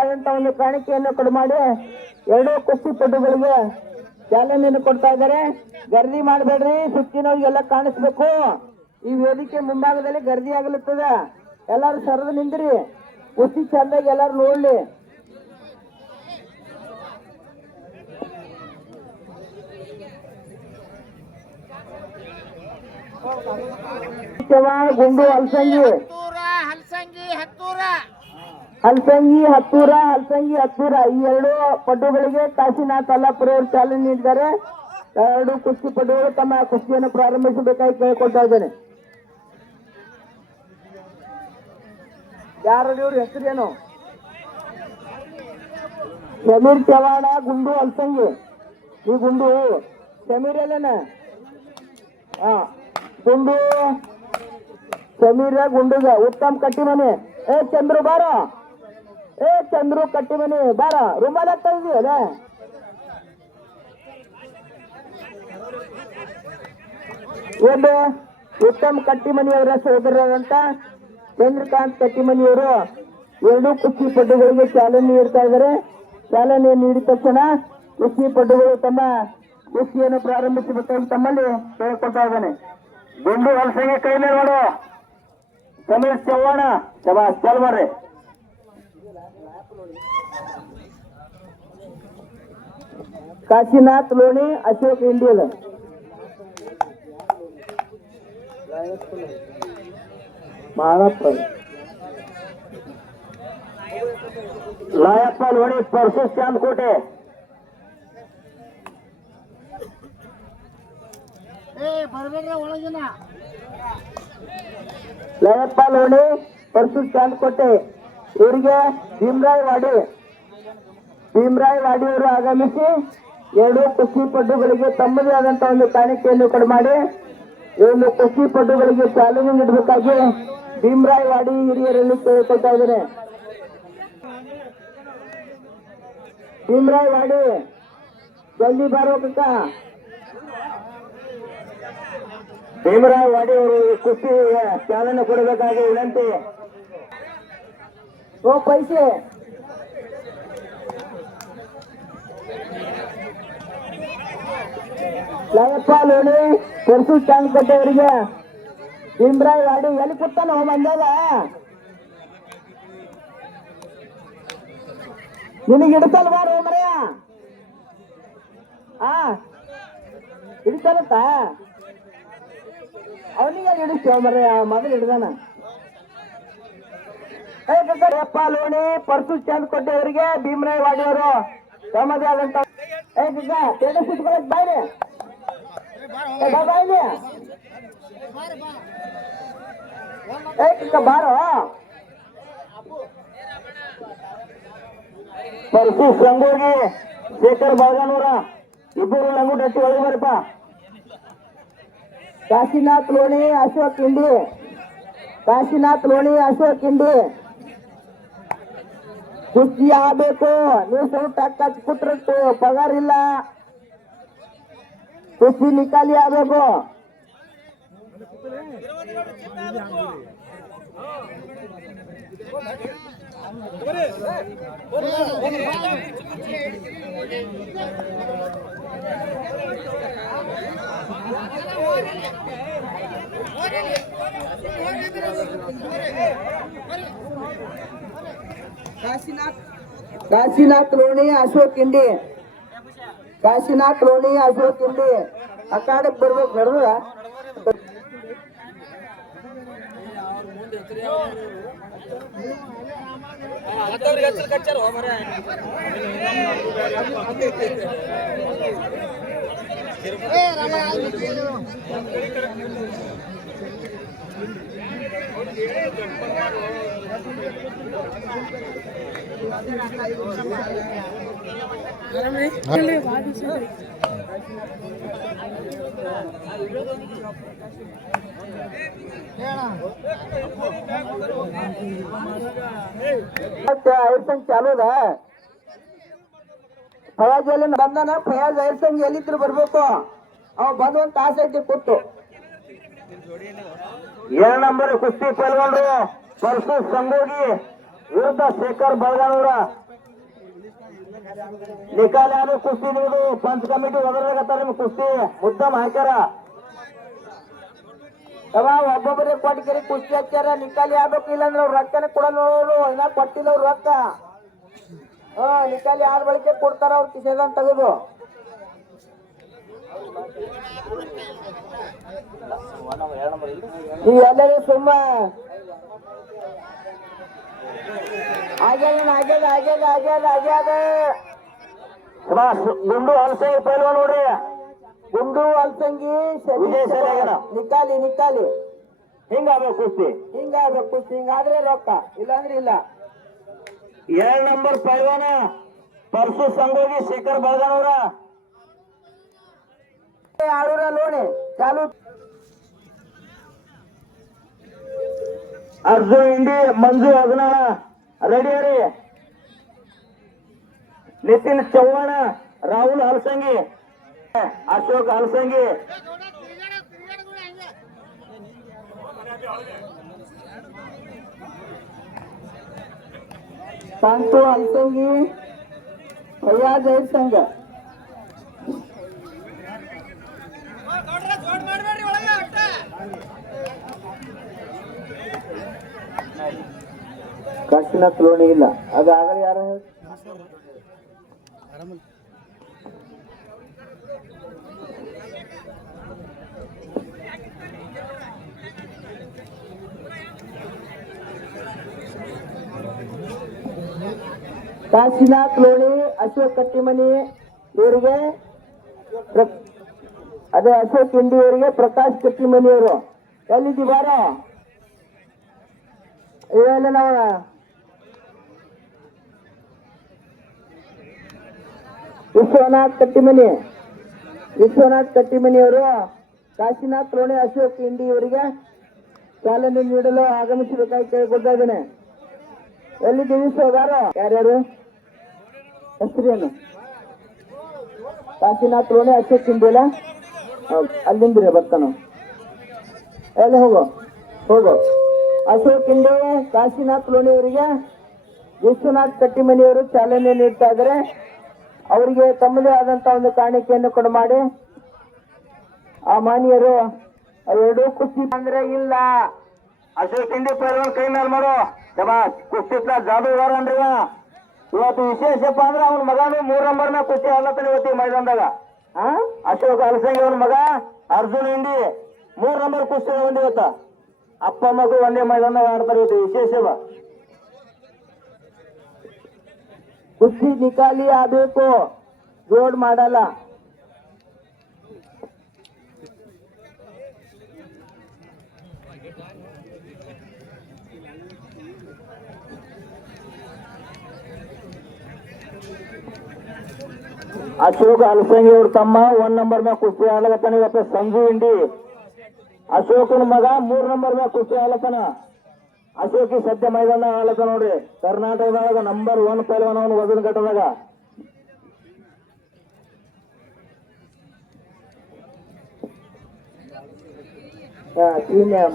ಆದಂತ ಒಂದು ಕಾಣಿಕೆಯನ್ನು ಕೊಡು ಮಾಡಿ ಎರಡೂ ಕುಸ್ತಿಪಟುಗಳಿಗೆ ಚಾಲನೆಯನ್ನು ಕೊಡ್ತಾ ಇದ್ದಾರೆ. ಗರ್ದಿ ಮಾಡಬೇಡ್ರಿ, ಸುತ್ತಿನವ್ರಿಗೆಲ್ಲ ಕಾಣಿಸ್ಬೇಕು. ಈ ವೇದಿಕೆ ಮುಂಭಾಗದಲ್ಲಿ ಗರ್ದಿ ಆಗಲುತ್ತದೆ. ಎಲ್ಲಾರು ಸರದು ನಿಂದ್ರಿ, ಕುಸ್ತಿ ಚಂದಾಗಿ ಎಲ್ಲಾರು ನೋಡ್ಲಿ. ಗುಂಡು ಹಲ್ಸಂಗಿ ಹತ್ತೂರ ಈ ಎರಡು ಪಟುಗಳಿಗೆ ಕಾಶಿನಾಥ್ ಅಲ್ಲಾಪುರ ಅವರು ಚಾಲನೆ ನೀಡಿದ್ದಾರೆ. ಎರಡು ಕುಸ್ತಿ ಪಟುಗಳು ತಮ್ಮ ಕುಸ್ತಿಯನ್ನು ಪ್ರಾರಂಭಿಸಬೇಕಾಗಿ ಕೇಳಿಕೊಳ್ತಾ ಇದ್ದೇನೆ. ಯಾರು ಇವ್ರ ಹೆಸರೇನು? ಸಮೀರ್ ಚವಾಣ, ಗುಂಡು ಹಲ್ಸಂಗಿ. ಈ ಗುಂಡು ಸಮೀರ್ ಅಲ್ಲೇನ? ಗುಂಡು ಸಮೀರ ಗುಂಡುಗ ಉತ್ತಮ್ ಕಟ್ಟಿಮನಿ. ಚಂದ್ರು ಬಾರ, ಚಂದ್ರು ಕಟ್ಟಿಮನಿ ಬಾರ. ರುಮಾಲ ಆಗ್ತಾ ಇದೆಯಲ್ಲ? ಒಂದು ಉತ್ತಮ್ ಕಟ್ಟಿಮನಿಯವರ ಸಹೋದರರಂತ ಚಂದ್ರಕಾಂತ್ ಕಟ್ಟಿಮನಿಯವರು ಎರಡು ಕುಸ್ತಿ ಪಟುಗಳಿಗೆ ಚಾಲನೆ ನೀಡ್ತಾ ಇದ್ದಾರೆ. ಚಾಲನೆ ನೀಡಿದ ತಕ್ಷಣ ಕುಸ್ತಿ ಪಟುಗಳು ತಮ್ಮ ಕುಸ್ತಿಯನ್ನು ಪ್ರಾರಂಭಿಸಬೇಕಂತ ತಮ್ಮಲ್ಲಿ ಕೇಳಿಕೊಳ್ತಾ ಇದ್ದಾನೆ. ಗುಂಡು ಹಲ್ಸಂಗಿ ಕೈ ಮೇಲೆ ಮಾಡು. ಸಮೀರ್ ಚವ್ಹಾಣ ಶಬಾಸ್ ಚಾಲ್ ಮಾಡ್ರಿ. ಕಾಶಿನಾಥ್ ಲೋಣಿ, ಅಶೋಕ್ ಇಂಡಿಯಲ್. ಲಾಯಪ್ಪ ಲೋಣಿ ಪರ್ಸೂಸ್ ಚಾಂದ್ಕೋಟೆ. ಲಯಪ್ಪ ಲೋಣಿ ಪರ್ಸೂಸ್ ಚಾಂದ್ಕೋಟೆ. ಇವರಿಗೆ ಭೀಮರಾಯ್ ವಾಡಿಯವರು ಆಗಮಿಸಿ ಎರಡು ಕುಸ್ತಿ ಪಟುಗಳಿಗೆ ತಮ್ಮದೇ ಆದಂತಹ ಒಂದು ಕಾಣಿಕೆಯನ್ನು ಕೊಡು ಮಾಡಿ ಒಂದು ಕುಸ್ತಿ ಪಟುಗಳಿಗೆ ಚಾಲನೆ ನೀಡಬೇಕಾಗಿ ಭೀಮರಾಯ್ ವಾಡಿ ಹಿರಿಯರಲ್ಲಿ ಕೇಳಿಕೊಳ್ತಾ ಇದ್ದೇನೆ. ಭೀಮರಾಯ್ ವಾಡಿ ಜಲ್ದಿ ಬಾರೋಕ. ಭೀಮರಾಯ್ ವಾಡಿ ಅವರು ಈ ಕುಸ್ತಿಗೆ ಚಾಲನೆ ಕೊಡಬೇಕಾಗಿ ವಿನಂತಿ. ಪೈಸೆ ಲಯಪ್ಪ ಲೋಣಿ ಪರ್ಸು ಚಾಂದ್ಕೋಟೆ ಅವರಿಗೆ ಭೀಮರಾಯ್ ವಾಡಿ ಎಲ್ಲಿ ಕೂತಾನ ಮಂಡ್ಯಾಗ? ನಿನಗೆ ಹಿಡಿಸಲ್ವಾರ ಮರೆಯ? ಹಿಡಿಸಲತ್ತ ಅವನಿಗೆ ಹಿಡಿಸ್ತೇವ ಮರೆಯ, ಮೊದಲು ಹಿಡ್ದಾನ. ಲಯಪ್ಪ ಲೋಣಿ ಪರ್ಸು ಚಾಂದ್ಕೋಟೆ ಅವರಿಗೆ ಭೀಮರಾಯ್ ವಾಡಿ ಅವರು ತಮ್ಮದೇ ಆದಂತ ಸುಟ್ಕೊಳಕ್ ಬಾಯ್ಲಿ ಬಾರೋ. ಪರ್ಸು ಸಂಗೋಗಿ ಶೇಖರ್ ಬಾಗನೂರ ಇಬ್ಬರು ಲಂಗುಟಟ್ಟಿ ಒಳಗೆ ಬರಪ್ಪ. ಕಾಶಿನಾಥ್ ಲೋಣಿ ಅಶೋಕ್ ಇಂಡಿ. ಕುಸ್ತಿ ಆಗಬೇಕು. ನೀವು ಸ್ವಲ್ಪ ಟಕ್ ಕುಟ್ರಟ್ಟು ಪಗಾರ ಇಲ್ಲ. ಕುಸ್ತಿ ನಿಕಾಲಿ ಆಗಬೇಕು. ಕಾಶಿನಾಥ್ ಲೋಣಿ ಅಶೋಕ್ ಇಂಡಿ. ಅಖಾಡಕ್ಕೆ ಬರ್ಬೇಕು. ನಡೆದ ಚಾಲು ಅದ. ಫಯಾಜ್ ಎಲ್ಲಿ ಬಂದಾನ? ಫಯಾಜ್ ಐರ್ ಸಂಘ ಎಲ್ಲಿದ್ರು ಬರ್ಬೇಕು. ಅವ ಬಂದ್ ಒಂದ್ ತಾಸ ಐತಿ ಕೊಟ್ಟು 2 ನಂಬರ್ ಕುಸ್ತಿ ಪಲ್ವಾನ್ರು ಪರಸು ಸಂಗೋಗಿ ವಿರುದ್ಧ ಶೇಖರ್ ಬಳಗಾನೂರ ನಿಕಾಲ ಯಾರು ಕುಸ್ತಿ ನೀಡುದು ಪಂಚ್ ಕಮಿಟಿ ಒದರಾಗತ್ತಾರ ನಿಮ್ ಕುಸ್ತಿ ಮುದ್ದಮ್ ಹಾಕ್ಯಾರ ಒಬ್ಬೊಬ್ಬರಿಗೆ ಕೊಟ್ಟಿಗೆರಿ ಕುಸ್ತಿ ಹಚ್ಚಾರ ನಿಕಾಲಿ ಆಗ್ಬೇಕು ಇಲ್ಲಾಂದ್ರೆ ಅವ್ರು ರೊಕ್ಕನೇ ಕೊಡಲ್ಲ ನೋಡು ಇನ್ನ ಕೊಟ್ಟಿಲ್ಲ ಅವ್ರು ರೊಕ್ಕ ನಿಕಾಲಿ ಆದ ಬಳಿಕೆ ಕೊಡ್ತಾರ ಅವ್ರ ಕಿಸೆದನ್ ತೆಗೆದು ನೀವು ಎಲ್ಲರೂ ಸುಮ್ಮ ಗುಂಡು ಹಲಸಂಗಿ ಪೈಲ್ವ ನೋಡ್ರಿ ಗುಂಡು ಹಲಸಂಗಿ ನಿಕಾಲಿ ನಿಕಾಲಿ ಹಿಂಗಾಗ್ಬೇಕು ಕುಸ್ತಿ ಹಿಂಗಾಗ್ಬೇಕು ಕುಸ್ತಿ ಹಿಂಗಾದ್ರೆ ರೊಕ್ಕ ಇಲ್ಲಾಂದ್ರೆ ಇಲ್ಲ 2 ನಂಬರ್ ಪೈಲ್ವಾನ ಪರಸು ಸಂಗೋಗಿ ಶೇಖರ್ ಬಳಗನವರ ಆಡೂರ ಲೋಣಿ ಚಾಲು ಅರ್ಜುನ್ ಇಂಡಿ ಮಂಜು ಅಗ್ನಾಳ ರೆಡಿ ರೀ ನಿತಿನ್ ಚವ್ಹಾಣ ರಾಹುಲ್ ಹಲಸಂಗಿ ಅಶೋಕ್ ಹಲಸಂಗಿ ಸಂತು ಹಲಸಂಗಿ ಫಯಾಜ್ ಐದ್ ಸಂಘ ಕಕ್ಷಿನ ತುಲೋಣಿ ಇಲ್ಲ ಅದು ಆಗಲಿ ಯಾರು ಕಾಶಿನಾಥ್ ಲೋಣಿ ಅಶೋಕ್ ಕಟ್ಟಿಮನಿ ಇವರಿಗೆ ಅದೇ ಅಶೋಕ್ ಇಂಡಿ ಅವರಿಗೆ ಪ್ರಕಾಶ್ ಕಟ್ಟಿಮನಿ ಅವರು ಎಲ್ಲಿದ್ದೀವಿ ಬಾರ ಇವೆಲ್ಲ ನಾವು ವಿಶ್ವನಾಥ್ ಕಟ್ಟಿಮನಿ ಅವರು ಕಾಶಿನಾಥ್ ಲೋಣಿ ಅಶೋಕ್ ಇಂಡಿ ಇವರಿಗೆ ಚಾಲನೆ ನೀಡಲು ಆಗಮಿಸಬೇಕಾಗಿ ಕೇಳಿಕೊಳ್ತಾ ಇದ್ದೇನೆ ಎಲ್ಲಿದ್ದೀವಿ ಸೋಗಾರ ಯಾರ್ಯಾರು ಹೆಸರೇನು ಕಾಶಿನಾಥ್ ಲೋಣಿ ಅಶೋಕ್ ಇಂಡಿ ಅಲ್ಲ ಅಲ್ಲಿಂದಿರ ಬರ್ತಾನ ಎಲ್ಲಿ ಹೋಗು ಅಶೋಕ್ ಇಂಡಿ ಕಾಶಿನಾಥ್ ಲೋಣಿ ಅವರಿಗೆ ವಿಶ್ವನಾಥ್ ಕಟ್ಟಿಮನಿಯವರು ಚಾಲನೆ ನೀಡ್ತಾ ಇದ್ದಾರೆ ಅವರಿಗೆ ತಮ್ಮದೇ ಆದಂತ ಒಂದು ಕಾಣಿಕೆಯನ್ನು ಕೊಡು ಮಾಡಿ ಆ ಮಾನ್ಯರು ಎರಡೂ ಕುಸ್ತಿ ಅಂದ್ರೆ ಇಲ್ಲ ಅಶೋಕ್ ಇಂಡಿ ಪೈಲ್ವಾನ್ ಕೈ ಮೇಲೆ ಮಾಡು ಶಬಾಸ್ ಕುಸ್ತಿ ಜಾದೂಗಾರ ಅನ್ರಿ ಇವತ್ತು ವಿಶೇಷಪ್ಪ ಅಂದ್ರೆ ಅವನ ಮಗನು 3 ನಂಬರ್ನ ಕುಸ್ತಿ ಆಡ್ಲತ್ತಾನೆ ಇವತ್ತು ಮೈದಾನದಾಗ ಅಶೋಕ್ ಹಲಸಂಗಿ ಅವನ ಮಗ ಅರ್ಜುನ್ ಇಂಡಿ 3 ನಂಬರ್ ಕುಸ್ತಿ ಬಂದಿ ಇವತ್ತ ಅಪ್ಪ ಮಗು ಒಂದೇ ಮೈದಾನದಾಗ ಆಡ್ತಾರೆ ಇವತ್ತು ವಿಶೇಷವ ಕುಸ್ತಿ ನಿಕಾಲಿ ಆಗಬೇಕು ಜೋಡ್ ಮಾಡಲ್ಲ ಅಶೋಕ್ ಹಲಸಂಗಿ ಅವ್ರ ತಮ್ಮ 1 ನಂಬರ್ ಮ್ಯಾಗ ಕುಸ್ತಿ ಆಡ್ಲತ್ತಾನ ಇವತ್ತು ಸಂಜು ಇಂಡಿ ಅಶೋಕನ ಮಗ 3 ನಂಬರ್ ಮ್ಯಾಗ ಕುಸ್ತಿ ಆಡ್ಲತ್ತಾನ ಅಶೋಕಿ ಸದ್ಯ ಮೈದಾನ ಆಡ್ಲತ್ತ ನೋಡ್ರಿ ಕರ್ನಾಟಕದಾಗ ನಂಬರ್ 1 ಪೈಲ್ವಾನ್ ಅವನು ವಜನ್ ಘಟ್ಟದಾಗ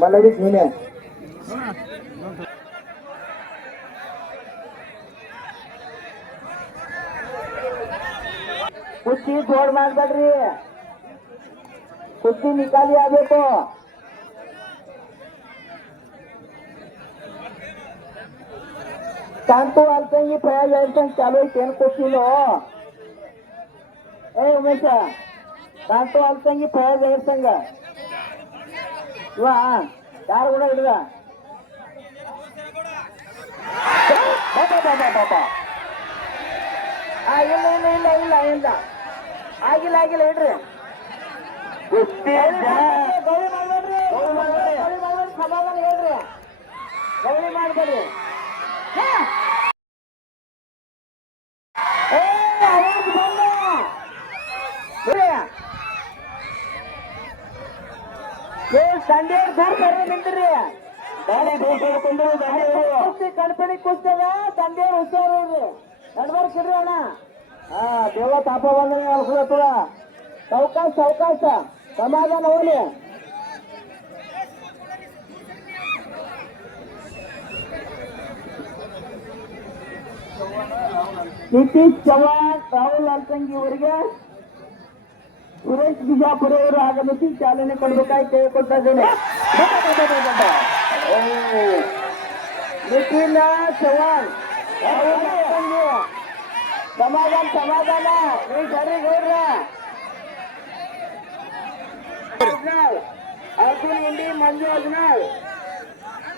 ಮಲಗಿ ನೀನೆ ಕುಸ್ತಿ ಜೋಡ್ ಮಾಡ್ಬೇಡ್ರಿ ಕುಸ್ತಿ ನಿಕಾಲಿ ಆಗ್ಬೇಕು ಕಾಂತು ಹಲಸಂಗಿ ಪ್ರಯಾಗ ಹೇಳ್ತಂಗ್ ಚಾಲು ಐತಿ ಏನ್ ಕುಸ್ತಿನು ಉಮೇಶ ಕಾಂತು ಹಲಸಂಗಿ ಪ್ರಯಾಗ ಹೇಳ್ತಂಗ ಇವ ಯಾರು ಕೂಡ ಹಿಡಿದ ಇಲ್ಲ ಆಗಿಲ್ಲ ಇಡ್ರಿ ಗೌಳಿ ಮಾಡ್ಬೇಡ್ರಿ ಸಮಾಧಾನ ಹೇಳ್ರಿ ಗೌಳಿ ಮಾಡ್ಬೇಡ್ರಿ ದಂಡಿಯವ್ರು ದೂರ ಕರೆ ನಿಂತ್ರಿ ಕಣಪಣಿ ಕುಸ್ತದ ದಂಡಿಯವ್ರು ಹುಷಾರು ನಡ್ಬರ್ಕಿಡ್ರಿ ಅಣ್ಣ ದೇವ ತಾಪ ಬಂದ್ರೆ ಅವಕಾಶ ಸಮಾಧಾನ ಹೋಗ್ಲಿ ನಿತೀಶ್ ಚವಾಣ್ ರಾಹುಲ್ ಅಲ್ಸಂಗಿ ಅವರಿಗೆ ಸುರೇಶ್ ಬಿಜಾಪುರ ಅವರು ಆಗಮಿಸಿ ಚಾಲನೆ ಕೊಡಬೇಕಾಗಿ ಕೇಳಿಕೊಳ್ತಾ ಇದ್ದೇನೆ. ನಿಖಿಲ್ ಚವಾಣ್ ರಾಹುಲ್ ಅಲ್ಸಂಗಿ ಸಮಾಧಾನ ಈ ಸರಿ ಗೌಡ್ರ ಅರ್ಜುನ್ ಇಂಡಿ ಮಂಜು ಅಜ್ನಾಳ್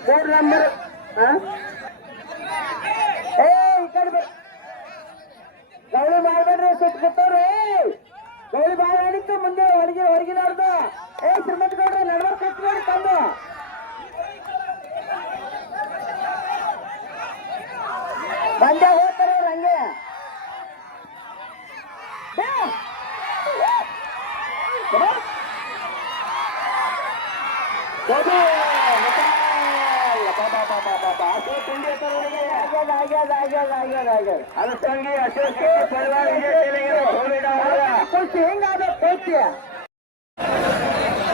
ಬೋರ್ಡ್ ನಂಬರ್ ಈ ಕಡೆ ಗೌಳಿ ಮಾಡ್ಬೇಡ್ರಿ ಸುತ್ತ ಕೂತವ್ರಿ ಗೌಳಿ ಬಾಳ ಆಡಿತ್ತು ಮುಂದೆ ಹೊರಗಿನಾರ್ದು ಶ್ರೀಮಂತ ಗೌಡ್ರಿ ನಡ್ವರ್ ಕಟ್ ಮಾಡಿ ತಂದು ಬಂದೆ ಹೋಗ್ತಾರೆ ಅವ್ರು ಹಂಗೆ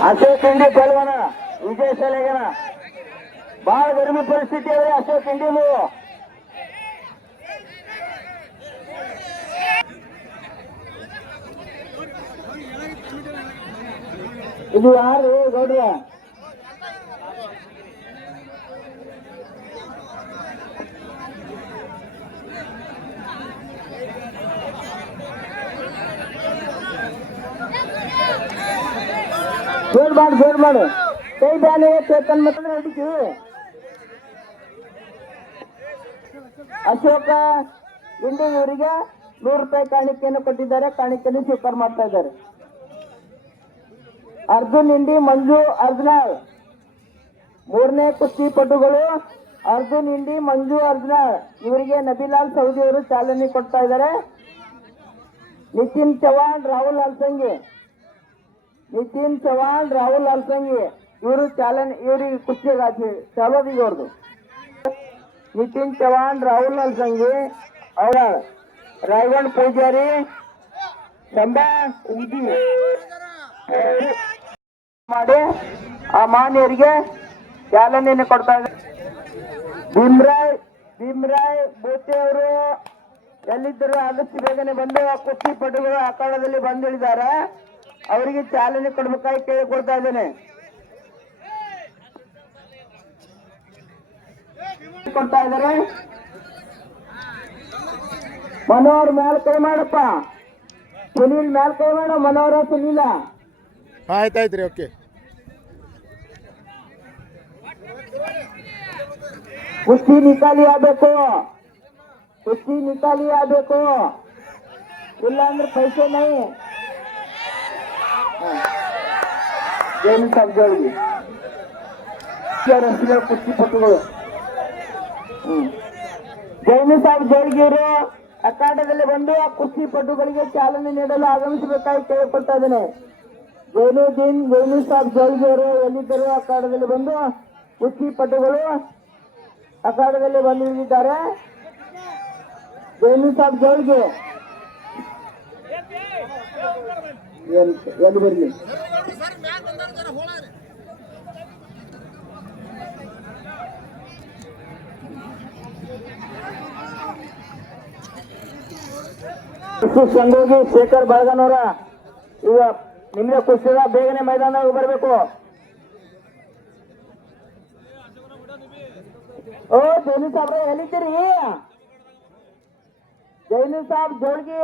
ಅಶೋಕ್ ಇಂಡಿ ಪಲ್ವನ ವಿಜಯ ಸೆಲೆಗನ ಬಹಳ ಗರಿಮಿ ಪರಿಸ್ಥಿತಿ ಅದೇ ಅಶೋಕ್ ಇಂಡಿಲು ಇದು ಯಾರು ಗೌಡ್ರ ಜೋಡ್ ಮಾಡು ಕೈ ಬ್ಯಾನೆ ಚೇತನ್ ಮತ ಹಿಡಿತೀವಿ. ಅಶೋಕ ಇಂಡಿ ಇವರಿಗೆ 100 ರೂಪಾಯಿ ಕಾಣಿಕೆಯನ್ನು ಕೊಟ್ಟಿದ್ದಾರೆ. ಕಾಣಿಕೆಯನ್ನು ಸ್ವೀಕಾರ ಮಾಡ್ತಾ ಇದ್ದಾರೆ. ಅರ್ಜುನ್ ಇಂಡಿ ಮಂಜು ಅರ್ಜುನಾಳ್ ಮೂರನೇ ಕುಸ್ತಿ ಪಟುಗಳು ಅರ್ಜುನ್ ಇಂಡಿ ಮಂಜು ಅರ್ಜುನಾಳ್ ಇವರಿಗೆ ನಬಿಲಾಲ್ ಸೌದಿ ಅವರು ಚಾಲನೆ ಕೊಡ್ತಾ ಇದ್ದಾರೆ. ನಿತಿನ್ ಚವಾಣ್ ರಾಹುಲ್ ಅಲ್ಸಂಗಿ ಇವರು ಚಾಲನೆ ಇವರಿಗೆ ಕುಸ್ತಿ ಚಾಲೋದಿಗೆ ಅವ್ರದ್ದು. ನಿತಿನ್ ಚವಾಣ್ ರಾಹುಲ್ ಅಲ್ಸಂಗಿ ಅವರ ರಾಯಗಢ್ ಪೂಜಾರಿ ಸಂಬಾ ಮಾಡಿ ಆ ಮಾನ್ಯರಿಗೆ ಚಾಲನೆಯನ್ನು ಕೊಡ್ತಾ ಇದ್ದಾರೆ. ಭೀಮ್ರಾಯ್ ಬೋತೆ ಅವರು ಎಲ್ಲಿದ್ದರು ಆದಷ್ಟು ಬೇಗನೆ ಬಂದು ಆ ಕುಸ್ತಿ ಪಟುಗಳು ಅಖಾಡದಲ್ಲಿ ಬಂದಿಳಿದ್ದಾರೆ. ಅವರಿಗೆ ಚಾಲನೆ ಕೊಡ್ಬೇಕಾಗಿ ಕೇಳಿಕೊಡ್ತಾ ಇದ್ದೇನೆ. ಕೊಡ್ತಾ ಇದ್ದಾರೆ. ಮನೋಹರ್ ಮ್ಯಾಲ್ ಕೈ ಮಾಡಪ್ಪ, ಸುನೀಲ್ ಮ್ಯಾಲ್ ಕೈ ಮಾಡ, ಮನೋಹರ ಸುನೀಲ. ಆಯ್ತಾಯ್ತ್ರಿ, ಓಕೆ. ಕುಸ್ತಿ ನಿಕಾಲಿ ಆಗಬೇಕು, ಇಲ್ಲ ಅಂದ್ರೆ ಪೈಸೆ ನೈ. ಜೈನ್ ಸಾಬ್ ಜೋಳ್ಗಿ ಕುಸ್ತಿ ಪಟುಗಳು ಜೈನ್ ಸಾಬ್ ಜೋಳ್ಗಿಯವರು ಅಖಾಡದಲ್ಲಿ ಬಂದು ಆ ಕುಸ್ತಿ ಪಟುಗಳಿಗೆ ಚಾಲನೆ ನೀಡಲು ಆಗಮಿಸಬೇಕಾಗಿ ಕೇಳಿಕೊಳ್ತಾ ಇದ್ದೇನೆ. ಜೈನು ಸಾಬ್ ಜೋಳ್ಗಿಯವರು ಎಲ್ಲಿದ್ದರು ಅಖಾಡದಲ್ಲಿ ಬಂದು ಕುಸ್ತಿ ಪಟುಗಳು ಅಖಾಡದಲ್ಲಿ ಬಂದಿದ್ದಾರೆ. ಜೈನು ಸಾಬ್ ಜೋಳ್ಗಿ ಎಲ್ಲಿ ಬರಲಿ. ಸಂಗೋಗಿ ಶೇಖರ್ ಬಳಗನವರ ಈಗ ನಿಮ್ಗೆ ಕುಸ್ತಿದ ಬೇಗನೆ ಮೈದಾನದಾಗ ಬರಬೇಕು. ಓ ಜೈನು ಸಾಬ್ರ ಎಲ್ಲಿದ್ದೀರಿ? ಜೈನು ಸಾಬ್ ಜೋಳ್ಗಿ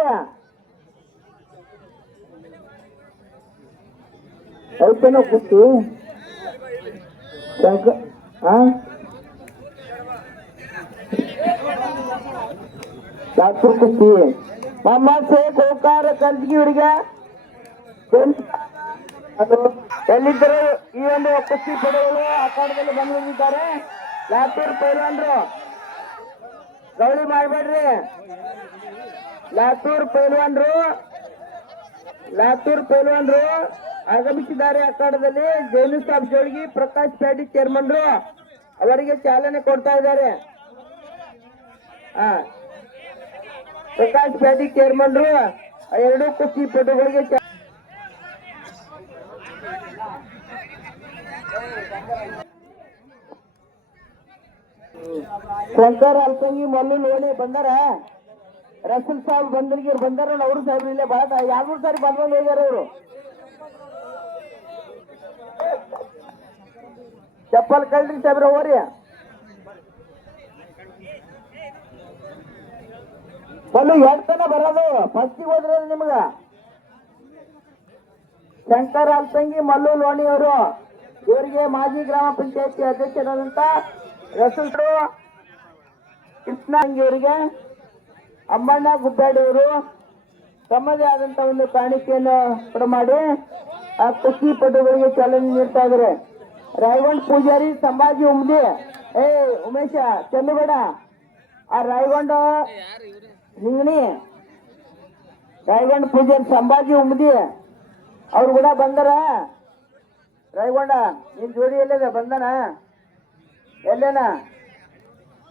ಐತೇನೋ ಕುಸ್ತಿ ಶಾಸ್ತ್ರ ಕುಸ್ತಿ ಮೊಹಮ್ಮದ್ ಶೇಖ್ ಓಂಕಾರ ಕರ್ಜಗಿ ಇವರಿಗೆ ಎಲ್ಲಿದ್ದರು ಈ ಒಂದು ಕುಸ್ತಿ ಪಡೆಗಳು ಅಖಾಡದಲ್ಲಿ ಬಂದಿದ್ದಾರೆ. ಲಾತೂರ್ ಪೈಲ್ವಾನ್ರು ಗೌಳಿ ಮಾಡಬೇಡ್ರಿ. ಲಾತೂರ್ ಪೈಲ್ವಾನ್ರು ಆಗಮಿಸಿದ್ದಾರೆ ಅಖಾಡದಲ್ಲಿ. ಜೈನು ಸಾಬ್ ಜೋಳ್ಗಿ ಪ್ರಕಾಶ್ ಪ್ಯಾಟಿ ಚೇರ್ಮನ್ರು ಅವರಿಗೆ ಚಾಲನೆ ಕೊಡ್ತಾ ಇದ್ದಾರೆ. ಪ್ರಕಾಶ್ ಪ್ಯಾಟಿ ಚೇರ್ಮನ್ರು ಎರಡು ಕುಸ್ತಿ ಪಟುಗಳಿಗೆ ಶಂಕರ್ ಅಲ್ಸಂಗಿ ಮಲ್ಲು ಲೋಣಿ ಬಂದಾರ. ರಸೂಲ್ ಸಾಹೇಬ್ ಬಂದರ್ಗಿರ್ ಬಂದಾರ ಅವರು ಸಾಹೇಬ್ರು ಇಲ್ಲೇ ಭಾಳ 2-3 ಸಾರಿ ಬಂದು ಹೋಗ್ಯಾರ ಅವರು. ಚಪ್ಪಲ್ ಕಳ್ರಿ ಸಾಹೇಬ್ರ ಹೋಗ್ರಿ. ಬಲ್ಲು ಎಡ್ತನ ಬರೋದು ಫಸ್ಟಿಗೆ ಹೋದ್ರೆ ನಿಮ್ಗ ಶಂಕರ್ ಅಲ್ತಂಗಿ ಮಲ್ಲು ಲೋಣಿ ಅವರು, ಇವರಿಗೆ ಮಾಜಿ ಗ್ರಾಮ ಪಂಚಾಯತಿ ಅಧ್ಯಕ್ಷರಾದಂತ ರಸೂಲ್ ಕೃಷ್ಣ ಇವರಿಗೆ ಅಮ್ಮಣ್ಣ ಗುಬ್ಬಾಡಿ ಅವರು ತಮ್ಮದೇ ಆದಂತ ಒಂದು ಕಾಣಿಕೆಯನ್ನು ಕೊಡಮಾಡಿ ಆ ಕುಸ್ತಿ ಪಟುಗಳಿಗೆ ಚಾಲನೆ ನೀಡ್ತಾ ಇದ್ದಾರೆ. ರಾಯಗೊಂಡ್ ಪೂಜಾರಿ ಸಂಭಾಜಿ ಉಮ್ದಿ, ಉಮೇಶ ಚೆಲ್ಲಬೇಡ, ಆ ರಾಯಗೊಂಡ ಹಿಂಗಣಿ ರಾಯಗೊಂಡ ಪೂಜಾರಿ ಸಂಭಾಜಿ ಉಮ್ದಿ ಅವ್ರು ಕೂಡ ಬಂದಾರ. ರಾಯಗೊಂಡ ನಿನ್ ಜೋಡಿ ಎಲ್ಲದ ಬಂದನ ಎಲ್ಲೇನ?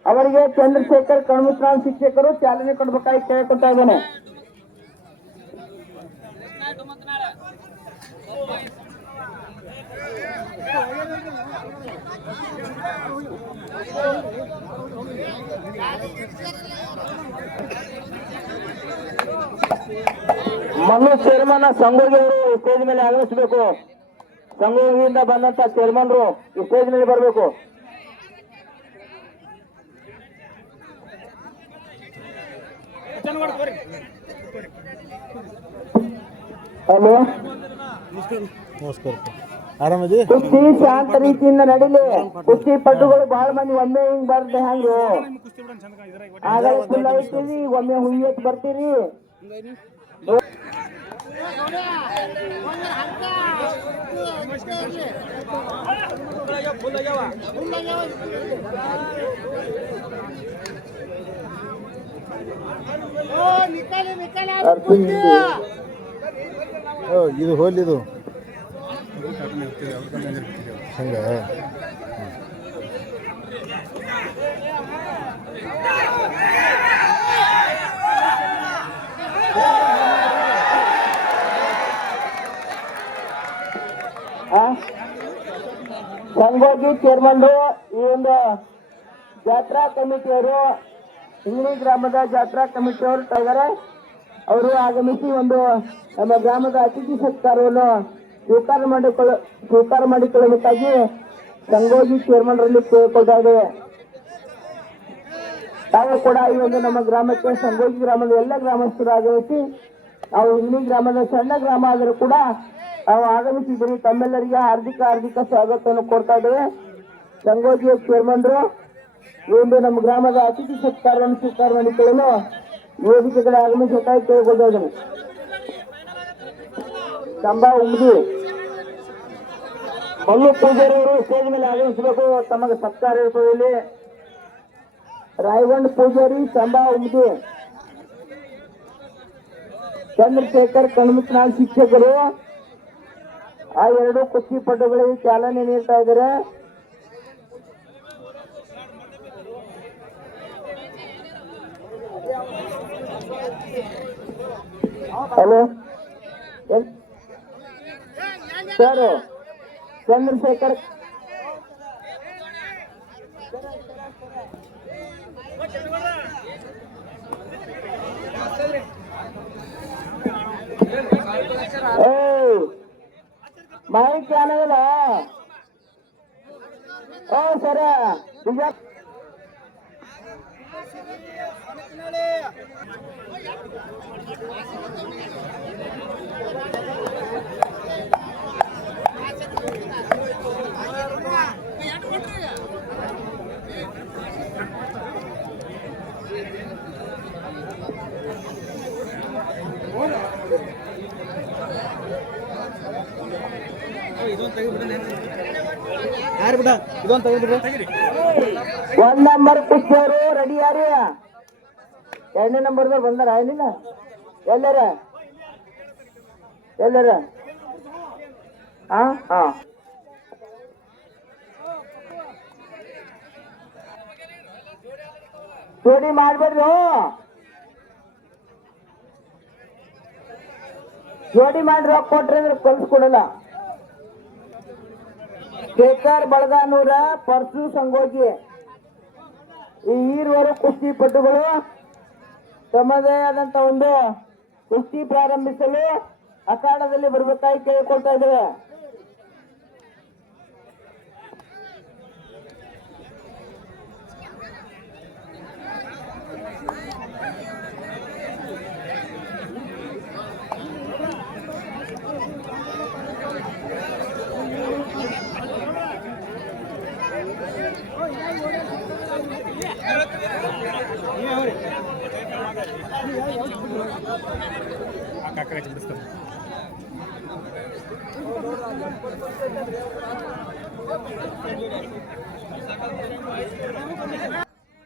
ಅವರಿಗೆ ಚಂದ್ರಶೇಖರ್ ಕಣ್ಮುತ್ರಾವ್ ಶಿಕ್ಷಕರು ಚಾಲನೆ ಕೊಡ್ಬೇಕಾಗಿ ಕೇಳ್ಕೊತಾ ಇದ್ದಾನೆ. ಮಲ್ಲು ಚೇರ್ಮನ್ ಸಂಗೋಗಿ ಅವರು ಸ್ಟೇಜ್ ಮೇಲೆ ಆಗಮಿಸಬೇಕು. ಸಂಗೋಗಿಯಿಂದ ಬಂದಂತ ಚೇರ್ಮನ್ರು ಈ ಸ್ಟೇಜ್ ಮೇಲೆ ಬರಬೇಕು. ಹಲೋ, ನಮಸ್ಕಾರ. ಆರಾಮದಿ? ಕುಸ್ತಿ ಶಾಂತ ರೀತಿಯಿಂದ ನಡೀಲಿ. ಕುಸ್ತಿ ಪಟುಗಳು ಬಹಳ ಮಂದಿ ಒಮ್ಮೆ ಹಿಂಗ್ ಬರ್ದೆ ಹೆಂಗ್ರು ಆಗಲೇ ಫುಲ್ ಐತಿರಿ, ಒಮ್ಮೆ ಹುಯ್ಯತ್ ಬರ್ತೀರಿ. ಇದು ಹೋಲಿದು ಹಂಗ ಸಂಗೋಗಿ ಚೇರ್ಮನ್ ಈ ಒಂದು ಜಾತ್ರಾ ಕಮಿಟಿಯವರು, ಹಿಂಗಳಿ ಗ್ರಾಮದ ಜಾತ್ರಾ ಕಮಿಟಿಯವರು ಇದ್ದಾರೆ. ಅವರು ಆಗಮಿಸಿ ಒಂದು ನಮ್ಮ ಗ್ರಾಮದ ಅತಿಥಿ ಸತ್ಕಾರವನ್ನು ಸ್ವೀಕಾರ ಮಾಡಿಕೊಳ್ಳಬೇಕಾಗಿ ಸಂಗೋಗಿ ಚೇರ್ಮನ್ ರಲ್ಲಿ ಕೇಳಿಕೊಳ್ತಾ ಇದ್ದೇವೆ. ತಾವು ಕೂಡ ಈ ಒಂದು ನಮ್ಮ ಗ್ರಾಮಕ್ಕೆ ಸಂಗೋಗಿ ಗ್ರಾಮದ ಎಲ್ಲ ಗ್ರಾಮಸ್ಥರು ಆಗಮಿಸಿ, ನಾವು ಹಿಂಗಳಿ ಗ್ರಾಮದ ಸಣ್ಣ ಗ್ರಾಮ ಆದರೂ ಕೂಡ ನಾವು ಆಗಮಿಸಿದ್ದೀರಿ. ತಮ್ಮೆಲ್ಲರಿಗೆ ಹಾರ್ದಿಕ ಸ್ವಾಗತವನ್ನು ಕೊಡ್ತಾ ಇದ್ದೇವೆ. ಸಂಗೋಜಿಯ ಚೇರ್ಮನ್ರು ಈ ಒಂದು ನಮ್ಮ ಗ್ರಾಮದ ಅತಿಥಿ ಸತ್ಕಾರವನ್ನು ಸ್ವೀಕಾರ ಮಾಡಿಕೊಳ್ಳಲು ವೇದಿಕೆಗಳ ಆಗಮಿಸಬೇಕಾಗಿ ಕೇಳಿಕೊಳ್ತಾ ಇದ್ದೇನೆ. ಕಂಬ ಉಮ್ದಿ ಮಲ್ಲು ಪೂಜಾರಿ ಅವರು ಸ್ಟೇಜ್ ಮೇಲೆ ಆಗಮಿಸಬೇಕು. ತಮಗೆ ಸತ್ಕಾರ ಇರ್ತದೆ ಇಲ್ಲಿ. ರಾಯಗೊಂಡ್ ಪೂಜಾರಿ ಕಂಬ ಉಮ್ದಿ, ಚಂದ್ರಶೇಖರ್ ಕಣ್ಮುತ್ನಾಳ್ ಶಿಕ್ಷಕರು ಆ ಎರಡು ಕುಸ್ತಿ ಪಟುಗಳಿಗೆ ಚಾಲನೆ ನೀಡ್ತಾ ಇದ್ದಾರೆ. ಹಲೋ ಸರ್, ಚಂದ್ರಶೇಖರ್ ಮಾಹಿತಿ ಅನ್ನೋದಿಲ್ಲ. ಸರ ಒಂದ್ ನಂಬರ್ ಕುಚ್ಚೋರು ರೆಡಿ ಯಾರು? ಎರಡನೇ ನಂಬರ್ದವ್ರು ಬಂದಾರ ಏನಿಲ್ಲ? ಎಲ್ಲರ ಜೋಡಿ ಮಾಡ್ಬೇಡ್ರಿ, ಜೋಡಿ ಮಾಡಿ ರೊಕ್ಕ ಕೊಟ್ರಿ ಅಂದ್ರೆ ಕಲ್ಸ್ಕೊಡಲ್ಲ. ಶೇಖರ್ ಬಳಗಾನೂರ, ಪರ್ಸು ಸಂಗೋಗಿ ಈ ಈರುವರು ಕುಸ್ತಿ ಪಟುಗಳು ತಮ್ಮದೇ ಆದಂತ ಒಂದು ಕುಸ್ತಿ ಪ್ರಾರಂಭಿಸಲು ಅಖಾಡದಲ್ಲಿ ಬರಬೇಕಾಗಿ ಕೇಳಿಕೊಳ್ತಾ ಇದ್ದೇವೆ.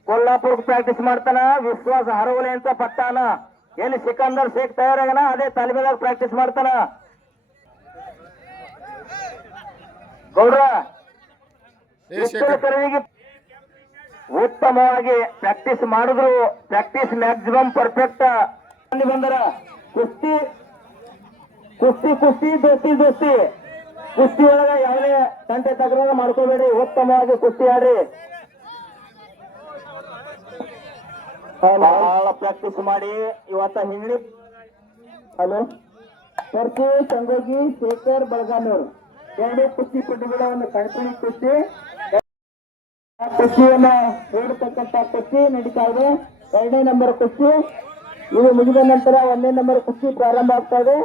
ಕೊಲ್ಲಾಪುರ್ ಪ್ರಾಕ್ಟೀಸ್ ಮಾಡ್ತಾನ ವಿಶ್ವಾಸ ಹರವಲೆ ಅಂತ ಪಟ್ಟಾನ. ಎಲ್ಲಿ ಸಿಕಂದರ್ ಶೇಖ್ ತಯಾರಾಗನ ಅದೇ ತಾಲಿಮೆದಾಗ ಪ್ರಾಕ್ಟೀಸ್ ಮಾಡ್ತಾನ. ಗೌಡ್ರ ಕರವಿಗೆ ಉತ್ತಮವಾಗಿ ಪ್ರಾಕ್ಟೀಸ್ ಮಾಡಿದ್ರು. ಪ್ರಾಕ್ಟೀಸ್ ಮ್ಯಾಕ್ಸಿಮಮ್ ಪರ್ಫೆಕ್ಟ್ ಬಂದರ. ಕುಸ್ತಿ ಕುಸ್ತಿ ಕುಸ್ತಿ ದೋಸ್ತಿ ದೋಸ್ತಿ ಕುಸ್ತಿ ಒಳಗ ಯಾವುದೇ ತಂಟೆ ತಕರಾರು ಮಾಡ್ಕೋಬೇಡಿ. ಉತ್ತಮವಾಗಿ ಕುಸ್ತಿ ಆಡ್ರಿ. ಬಹಳ ಪ್ರಾಕ್ಟೀಸ್ ಮಾಡಿ ಇವತ್ತ ಹಿಂಗಡಿ. ಹಲೋ ಸರ್ಕಿ ಸಂಗೋಗಿ ಶೇಖರ್ ಬಳಗಾನೂರ್ ಎರಡು ಕುಸ್ತಿ ಪಟುಗಳ ಒಂದು ಕಣಪಣಿ ಕುಸ್ತಿ. ಕುಸ್ತಿಯನ್ನ ನೋಡತಕ್ಕಂತ ಕುಸ್ತಿ ನಡೀತಾ ಇದೆ. 2ನೇ ನಂಬರ್ ಕುಸ್ತಿ ಇದು ಮುಗಿದ ನಂತರ 1ನೇ ನಂಬರ್ ಕುಸ್ತಿ ಪ್ರಾರಂಭ ಆಗ್ತಾ ಇದೆ.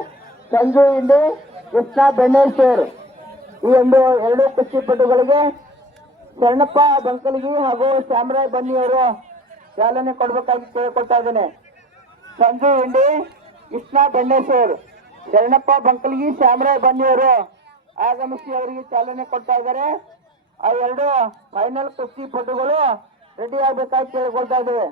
ಸಂಜು ಇಂದು ಕೃಷ್ಣ ಬೆಣ್ಣೇಶ್ವರ್ ಈ ಒಂದು ಎರಡು ಕುಸ್ತಿ ಪಟುಗಳಿಗೆ ಶರಣಪ್ಪ ಬಂಕಲ್ಗಿ ಹಾಗೂ ಶ್ಯಾಮರಾಯ್ ಬನ್ನಿಯವರು ಚಾಲನೆ ಕೊಡಬೇಕಾಗಿ ಕೇಳಿಕೊಳ್ತಾ ಇದ್ದೇನೆ. ಸಂಜು ಇಂಡಿ, ಕೃಷ್ಣ ಬೆಣ್ಣೇಶ್ವರ್, ಶರಣಪ್ಪ ಬಂಕಲ್ಗಿ, ಶ್ಯಾಮರಾಯ್ ಬನ್ನಿಯವರು ಆಗಮಿಸಿ ಅವರಿಗೆ ಚಾಲನೆ ಕೊಡ್ತಾ ಇದ್ದಾರೆ. ಆ ಎರಡು ಫೈನಲ್ ಕುಸ್ತಿ ಪಟುಗಳು ರೆಡಿ ಆಗಬೇಕಾಗಿ ಕೇಳಿಕೊಳ್ತಾ ಇದ್ದೇವೆ.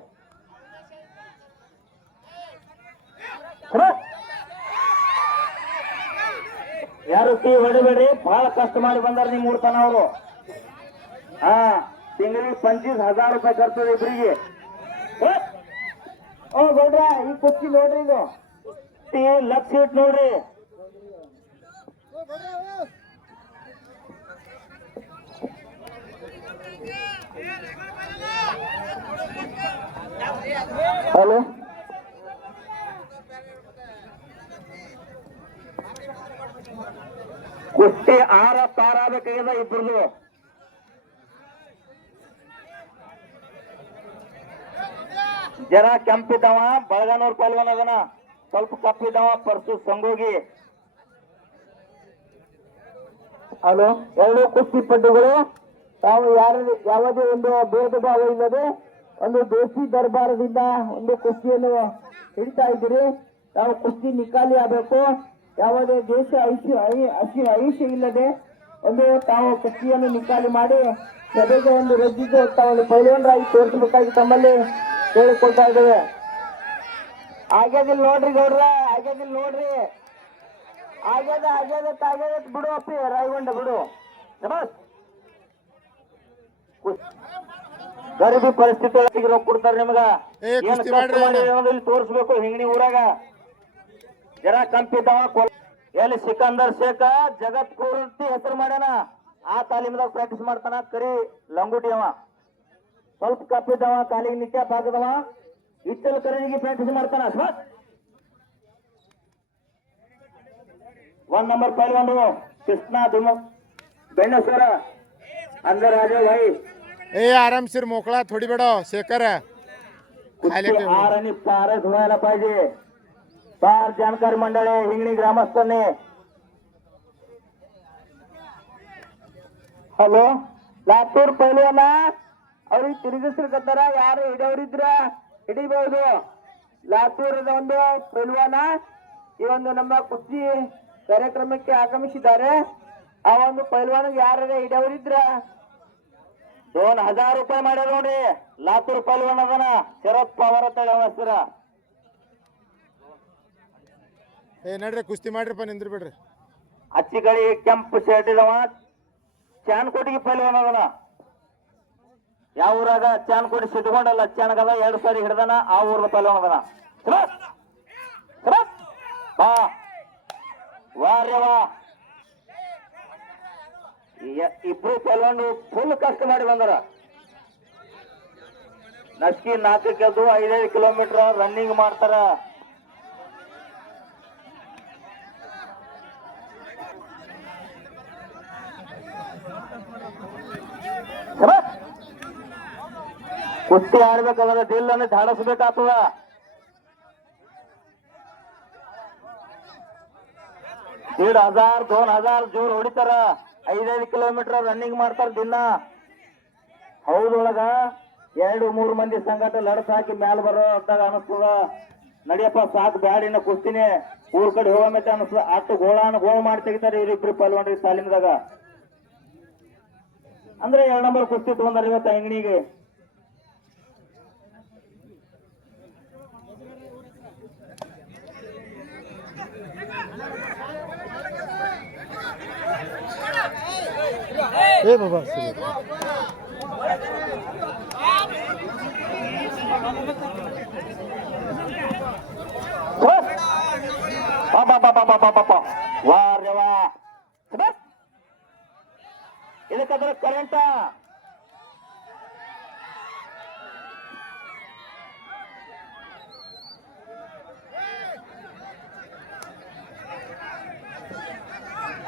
ಯಾರು ಟೀ ಹೊಡಿಬೇಡ್ರಿ, ಬಹಳ ಕಷ್ಟ ಮಾಡಿ ಬಂದಾರ ನಿಮ್ ಮೂರ್ತನ ಅವರು. ತಿಂಗಳಿಗೆ 25,000 ರೂಪಾಯಿ ಖರ್ಚು ಇಬ್ಬರಿಗೆ. ಓ ಗೌಡ್ರ ಈ ಕುಸ್ತಿ ನೋಡ್ರಿ, ಇದು ಲಕ್ಷ ಇಟ್ ನೋಡ್ರಿ. ಹಲೋ ಕುಸ್ತಿ ತಾರಾಗಬೇಕಾಗ್ಯದ ಇಬ್ಬರದು. ಜರ ಕೆಂಪಿದ್ದವ ಬಳಗಾನೂರ್ ಪಲ್ವನ್ ಅದನ, ಸ್ವಲ್ಪ ಕಪ್ಪಿದ್ದವ ಪರ್ಸು ಸಂಗೋಗಿ. ಹಲೋ ಎರಡು ಕುಸ್ತಿ ಪಟುಗಳು ತಾವು ಯಾವುದೇ ಒಂದು ಭೇದ ಭಾವ ಇಲ್ಲದೆ ಒಂದು ದೇಶಿ ದರ್ಬಾರದಿಂದ ಒಂದು ಕುಸ್ತಿಯನ್ನು ಹಿಡಿತಾ ಇದ್ದೀರಿ. ತಾವು ಕುಸ್ತಿ ನಿಕಾಲಿ ಆಗಬೇಕು. ಯಾವುದೇ ದೇಶ ಐಷ ಇಲ್ಲದೆ ಒಂದು ತಾವು ಕುಸ್ತಿಯನ್ನು ನಿಕಾಲಿ ಮಾಡಿ ಸಭೆಗೆ ಒಂದು ರಜ್ಜಿಗೆ ತಾವು ಪೈಲ್ವಾನರಾಗಿ ತೋರಿಸಬೇಕಾಗಿ ತಮ್ಮಲ್ಲಿ ಕೇಳಿಕೊಳ್ತಾ ಇದ್ದೇವೆ. ಆಗ್ಯದಿಲ್ಲ ನೋಡ್ರಿ ಗೌಡ್ರ, ಆಗ್ಯದಿಲ್ಲ ನೋಡ್ರಿ. ಆಗ್ಯದ ಬಿಡು ಅಪ್ಪಿ ರಾಯಗೊಂಡ ಬಿಡು. ಗರೀಬಿ ಪರಿಸ್ಥಿತಿ ಕೊಡ್ತಾರೆ ನಿಮಗ. ಇಲ್ಲಿ ತೋರಿಸ್ಬೇಕು ಹಿಂಗಣಿ ಊರಾಗ. ಜರ ಕಂಪಿದ್ದವ ಎಲ್ಲಿ ಸಿಕಂದರ್ ಶೇಖ ಜಗತ್ ಪೂರ್ತಿ ಹೆಸರು ಮಾಡ್ಯಾನ. ಆ ತಾಲೀಮದಾಗ ಪ್ರಾಕ್ಟೀಸ್ ಮಾಡ್ತಾನ. ಕರಿ ಲಂಗುಟಿ ಅವ, ಸ್ವಲ್ಪ ಕಪ್ಪಿದ್ದವ, ಕಾಲಿಗೆ ನಿತ್ಯ ಪಾಕದವ. ಇಚ್ಚಲ್ ಕರಿಗೆ ಪ್ರಾಕ್ಟೀಸ್ ಮಾಡ್ತಾನ. 1 ನಂಬರ್ ಪೈಲ್ವಾನು ಕೃಷ್ಣ बेंडेश्वर अंदर आ जाओ भाई। ए आराम सिर मोकळा थोडी बेडो शेखर आर आणि पार धुवायला पाहिजे। पार जानकर मंडळे हिंगणी ग्रामस्थांनी ಹಲೋ ಲಾತೂರ್ ಪೈಲ್ವಾನ ಅವ್ರಿಗೆ ತಿರುಗಿಸ್ಲಿಕತ್ತಾರ ಯಾರು ಹಿಡಿಯವರಿದ್ರ ಹಿಡಿಬಹುದು। ಲಾತೂರದ ಒಂದು ಪೈಲ್ವಾನ ಈ ಒಂದು ನಮ್ಮ ಕುಸ್ತಿ ಕಾರ್ಯಕ್ರಮಕ್ಕೆ ಆಗಮಿಸಿದ್ದಾರೆ। ಆ ಒಂದು ಪೈಲ್ವಾನಿಗೆ ಯಾರು ಹಿಡಿಯವರಿದ್ರ 2000 ರೂಪಾಯಿ ಮಾಡ್ಯಾರ ನೋಡ್ರಿ। ಲಾತೂರ್ ಪೈಲ್ವಾನ ಅದನ ಶರತ್ ಪವಾರ್ ಅಂತ ಹೆಸರ। ಏ ನಡ್ರಿ ಕುಸ್ತಿ ಮಾಡ್ರಿಪ್ಪ ನಿಂದ್ರಿ ಬಿಡ್ರಿ। ಅಚ್ಚಿ ಗಳಿ ಕೆಂಪು ಶರ್ಟ್ ಇದಾವ ಚಾನ್ಕೋಟಿಗೆ ಪೈಲ್ವಾನ ಅದನ। ಯಾವ ಊರಾಗ ಚಾನ್ಕೋಟಿ ಸಿಟ್ಕೊಂಡಲ್ಲ ಚಾನಗದ 2 ಸಾರಿ ಹಿಡ್ದಾನ ಆ ಊರದ ಪೈಲ್ವಾನ ಅದನ। ಬಾ ವಾರ್ಯವಾ ಇಬ್ರು ಪೈಲ್ವಾನು ಫುಲ್ ಕಷ್ಟ ಮಾಡಿ ಬಂದಾರ। ನಸ್ಕಿ 4 ಗೆದ್ದು 5 ಕಿಲೋಮೀಟರ್ ರನ್ನಿಂಗ್ ಮಾಡ್ತಾರ. ಕುಸ್ತಿ ಆಡ್ಬೇಕಾದ್ರೆ ದಿಲ್ಲನ್ನು ಧಾಡಿಸ್ಬೇಕಾಗ್ತದ. $1,500 $2,000 ಜೋರ್ ಹೊಡಿತಾರ. 5 ಕಿಲೋಮೀಟರ್ ರನ್ನಿಂಗ್ ಮಾಡ್ತಾರ ದಿನ. ಹೌದೊಳಗ 2-3 ಮಂದಿ ಸಂಗಟ ಲಡಸ್ ಹಾಕಿ ಮ್ಯಾಲ ಬರೋ ಅಂತಾಗ ಅನಿಸ್ತದ. ನಡಿಯಪ್ಪ ಸಾಕು ಬ್ಯಾಡಿನ ಕುಸ್ತಿನಿ ಊರ್ ಕಡೆ ಹೋಗಮೇತೆ ಅನಿಸ್ತದ. ಅಷ್ಟು ಗೋಳ್ ಮಾಡಿ ತೆಗಿತಾರೆ ಇವ್ರಿಬ್ರು ಪಲ್ವಾನ್ರಿ ತಾಲೀಮ್ದಾಗ. ಅಂದ್ರೆ 2 ನಂಬರ್ ಕುಸ್ತಿ ತಗೊಂಡಾರ ಇವತ್ತ ಅಂಗಡಿಗೆ. ಏ ಬಾಬಾ ಇದಕ್ಕಾದ್ರೆ ಕರೆಂಟ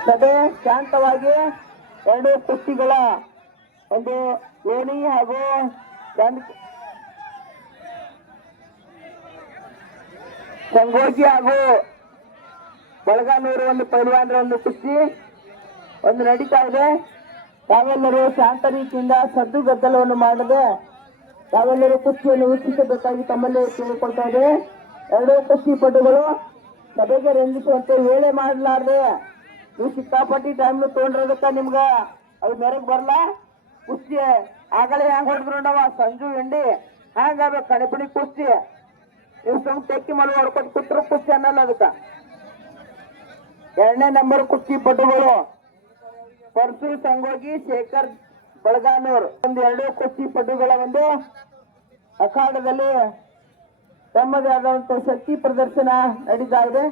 ಸಭೆ ಶಾಂತವಾಗಿ 2 ಕುಸ್ತಿಗಳ ಒಂದು ಏಣಿ ಹಾಗೂ ಸಂಗೋಜಿ ಹಾಗೂ ಬಳಗಾನೂರು ಒಂದು ಪೈಲ್ವಾನರ ಒಂದು ಕುಸ್ತಿ ಒಂದು ನಡೀತಾ ಇದೆ. ತಾವೆಲ್ಲರೂ ಶಾಂತ ರೀತಿಯಿಂದ ಸದ್ದು ಗದ್ದಲವನ್ನು ಮಾಡದೆ ತಾವೆಲ್ಲರೂ ಕುಸ್ತಿಯನ್ನು ವೀಕ್ಷಿಸಬೇಕಾಗಿ ತಮ್ಮಲ್ಲಿ ತಿಳಿದುಕೊಳ್ತಾ ಇದೆ. 2 ಕುಸ್ತಿ ಪಟುಗಳು ಸಭೆಗೆ ರಂಜಿಸುವಂತೆ ವೇಳೆ ಮಾಡಲಾರ್ದೆ ನೀವು ಸಿಕ್ಕಾಪಟ್ಟಿ ಟೈಮ್ ತೊಗೊಂಡಿರೋದಕ್ಕ ನಿಮ್ಗ ಅದು ಮೆರಗ್ ಬರಲ್ಲ. ಕುಸ್ತಿ ಆಗಲೇ ಹ್ಯಾಂಗ ಹೊಡೆದ್ರು ನೋಡವ ಸಂಜು ಎಂಡಿ ಹ್ಯಾಂಗ ಕಣಪಿಡಿ ಕುಸ್ತಿ ನೀವು ಸುಮ್ ತೆಕ್ಕಿ ಮಲು ಹೊಡ್ಕೊಟ್ಟು ಕುಟ್ರ ಕುಸ್ತಿ ಅನ್ನಲ್ಲ. ಅದಕ್ಕ 2ನೇ ನಂಬರ್ ಕುಸ್ತಿ ಪಟುಗಳು ಪರ್ಸು ಸಂಗೋಗಿ ಶೇಖರ್ ಬಳಗಾನೂರ್ ಒಂದು 2 ಕುಸ್ತಿ ಪಟುಗಳ ಒಂದು ಅಖಾಡದಲ್ಲಿ ತಮ್ಮದೇ ಆದಂತ ಶಕ್ತಿ ಪ್ರದರ್ಶನ ನಡೀತಾ ಇದೆ.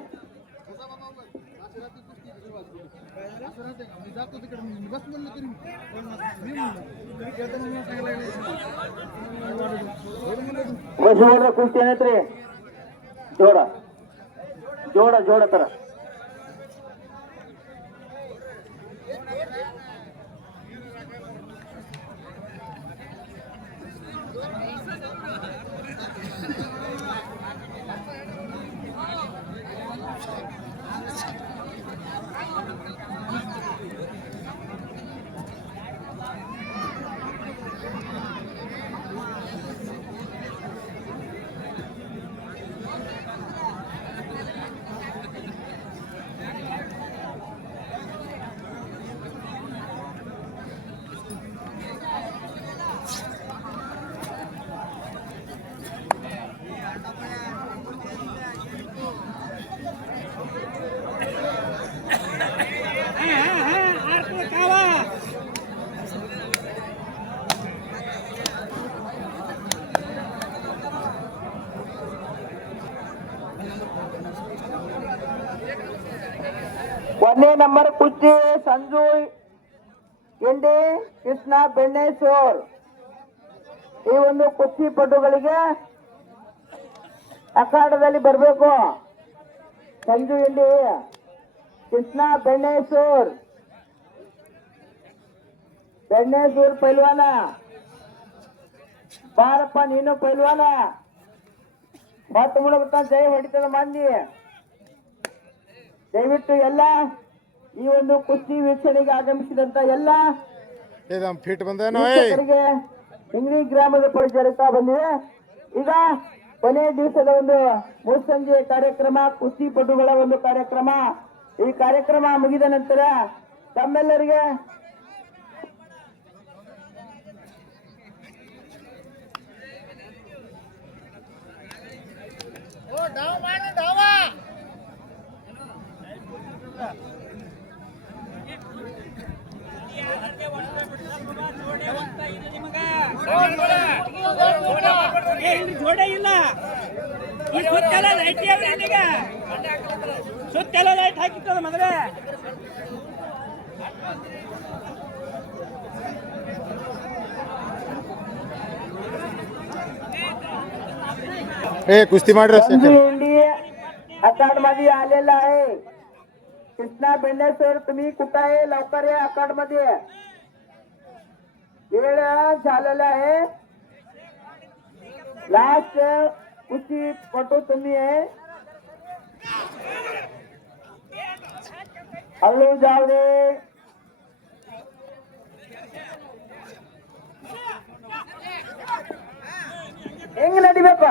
ಕುಸ್ತಿ ಏನೈತ್ರಿ ಜೋಡ ಜೋಡ ಜೋಡ ತರ ಒಂದನೇ ನಂಬರ್ ಕುಸ್ತಿ ಸಂಜು ಎಂಡಿ ಕೃಷ್ಣ ಬೆಣ್ಣೇಶ್ವರ್. ಈ ಒಂದು ಕುಸ್ತಿ ಪಟುಗಳಿಗೆ ಅಖಾಡದಲ್ಲಿ ಬರಬೇಕು. ಸಂಜು ಎಂಡಿ ಕೃಷ್ಣ ಬೆಣ್ಣೇಶ್ವರ್ ಪೈಲ್ವಾನ ಬಾರಪ್ಪ ನೀನು ಪೈಲ್ವಾನ ಹೊತ್ತು ಮುಳುಗುತ್ತ ಜೈ ಹೊಡಿತದ ಮಂದಿ. ದಯವಿಟ್ಟು ಎಲ್ಲ ಈ ಒಂದು ಕುಸ್ತಿ ವೀಕ್ಷಣೆಗೆ ಆಗಮಿಸಿದಂತ ಎಲ್ಲ ಫಿಟ್ ಬಂದೇನೋ ವೀಕ್ಷಕರಿಗೆ ಇಂಗ್ಲಿ ಗ್ರಾಮದ ಪರಿಚರಿಸ್ತಾ ಬಂದಿದೆ. ಈಗ ಕೊನೆ ದಿವಸದ ಒಂದು ಮುಸ್ಸಂಜೆ ಕಾರ್ಯಕ್ರಮ, ಕುಸ್ತಿ ಪಟುಗಳ ಒಂದು ಕಾರ್ಯಕ್ರಮ. ಈ ಕಾರ್ಯಕ್ರಮ ಮುಗಿದ ನಂತರ ತಮ್ಮೆಲ್ಲರಿಗೆ ಜೋಡೆ ಇಲ್ಲ. ಈ ಸುತ್ತೆಲ್ಲ ಲೈಟ್ ಈಗ ಸುತ್ತೆಲ್ಲ ಲೈಟ್ ಹಾಕಿತ್ತದ ಮದುವೆ. कुस्ती ಮಾಡ್ರಿ संजू इंडी अकाड मध्ये आलेला आहे. कृष्णा बेंडेसर तुम्ही कुठं आहे? लवकर या अकाड मध्ये. वेळ झालेला आहे. लास्ट कुस्ती पटू तुम्ही आहे. अल्लू जावरे ಹೆಂಗ್ ನಡಿಬೇಕ?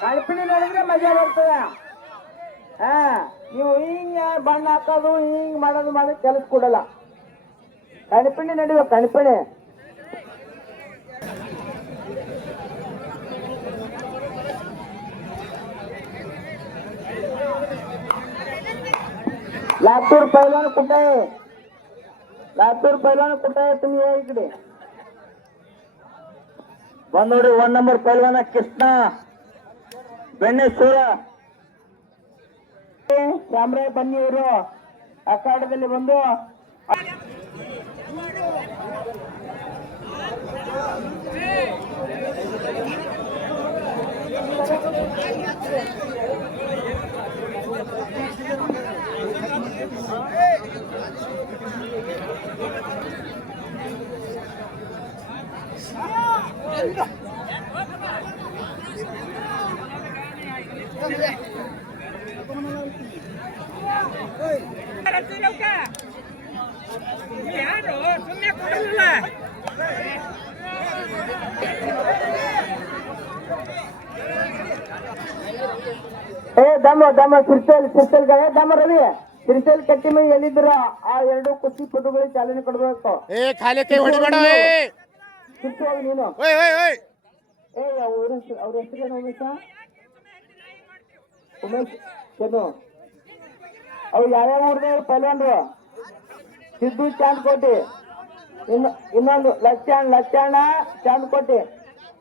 ಕಳ್ಪಿಣಿ ನೋಡಿದ್ರೆ ಮಜಾ ಬರ್ತದ. ನೀವು ಹಿಂಗ ಬಣ್ಣ ಹಾಕೋದು ಹಿಂಗ್ ಮಾಡೋದು ಕೆಲಸ ಕೊಡಲ್ಲ. ಕಣ್ಪಿಣಿ ನಡಿಬೇಕು, ಕಣ್ಪಿಣಿ. लातूर पैलवान कुठे आहे? लातूर पैलवान कुठे आहे? तुम्ही या इकडे. ಬಂದ್ ನೋಡಿ 1 ನಂಬರ್ ಪೈಲ್ವಾನ ಕೃಷ್ಣ ಬೆಣ್ಣೆಸೂರ. ಚಾಮರಾಯ ಬನ್ನಿ, ಇವರು ಅಖಾಡದಲ್ಲಿ ಬಂದು ಯಾರು ಸುಮ್ಮನೆ ಕೊಡಲಿಲ್ಲ. ದಮ ಸಿರ್ಸಲ್ ದಮ ರವಿ ಸಿರ್ಸಲ್ ಕಟ್ಟಿ ಮೇಲೆ ಎಲ್ಲಿದ್ರ ಆ 2 ಕುಸ್ತಿ ಪಟುಗಳಿಗೆ ಚಾಲನೆ ಕೊಡಬೇಕು. ಖಾಲಿ ಕೈ ಹೊಡಿಬೇಡ. ಸಿರ್ಸಲ್ ನೀನು ಅವ್ರ ಹೆಸರೇನು? ಉಮೇಶ್ ಚೆನ್ನು. ಅವ್ರು ಯಾವ್ಯಾವ ಊರ್ದೇವ್ರು ಪೈಲ್ವಾನ್ರು? ಸಿದ್ದು ಚಾಂದ್ಕೋಟೆ, ಇನ್ನೊಂದು ಲಕ್ಷಣ ಚಾಂದ್ಕೋಟೆ.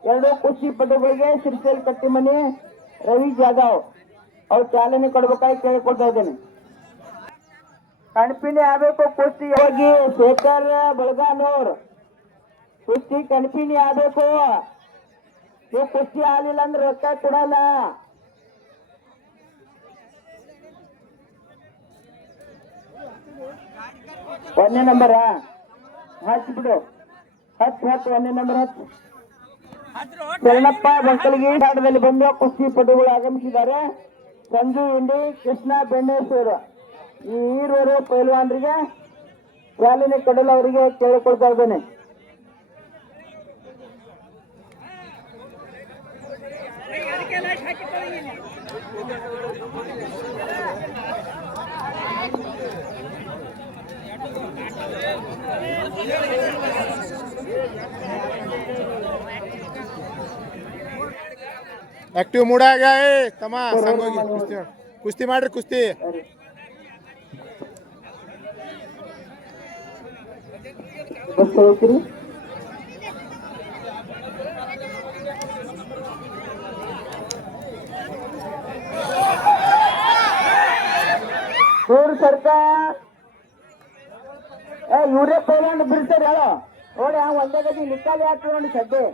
2 ಕುಸ್ತಿ ಪಟುಗಳಿಗೆ ಸಿರ್ಸಲ್ ಕಟ್ಟಿ ಮನೆ ರವಿ ಜಾಧವ್ ಅವ್ರು ಚಾಲನೆ ಕೊಡ್ಬೇಕಾಗಿ ಕೇಳಿಕೊಳ್ತಾ ಇದ್ದೇನೆ. ಕಣ್ಪಿಣಿ ಆಗ್ಬೇಕು ಕುಸ್ತಿ. ಹೋಗಿ ಶೇಖರ್ ಬಳಗಾನೂರ್ ಕುಸ್ತಿ ಕಣ್ಪಿಣಿ ಆಗ್ಬೇಕು. ನೀವು ಕುಸ್ತಿ ಆಗ್ಲಿಲ್ಲ ಅಂದ್ರೆ ರೊಕ್ಕ ಕೊಡಲ್ಲ. ಒಂದನೇ ನಂಬರ್ ಹಚ್ಬಿಡು. ಹತ್ತು 1ನೇ ನಂಬರ್ ಹತ್ತು. ಶರಣಪ್ಪ ಬಂಕಲ್ಗಿ ಆಟದಲ್ಲಿ ಬಂದು ಕುಸ್ತಿ ಪಟುಗಳು ಆಗಮಿಸಿದ್ದಾರೆ. ಸಂಜು ಇಂಡಿ, ಕೃಷ್ಣ ಬೆಣ್ಣೇಶ್ವರ ಈ ಈರೂರು ಪೈಲ್ವಾನ್ರಿಗೆ ಚಾಲನೆ ಕೊಡಲು ಅವರಿಗೆ ಕೇಳಿಕೊಳ್ತಾ ಇದ್ದೇನೆ. ಆಕ್ಟಿವ್ ಮೂಡ್ ಆಗ ತಮ್ಮ ಸಂಗೋಗಿ ಕುಸ್ತಿ ಮಾಡ್ರಿ ಕುಸ್ತಿ. ದೂರ ಸರ್ಕಾರ ಇವರೇ ಪೈಲ್ವಾನ್ ಬಿಡ್ತಾರೆ. ಹೇಳೋ ನೋಡಿ ಒಂದೇ ಗದಿ ನಿಕ್ಕಾಲಿ ಹಾಕಿ ನೋಡಿ ಸದ್ದೆ.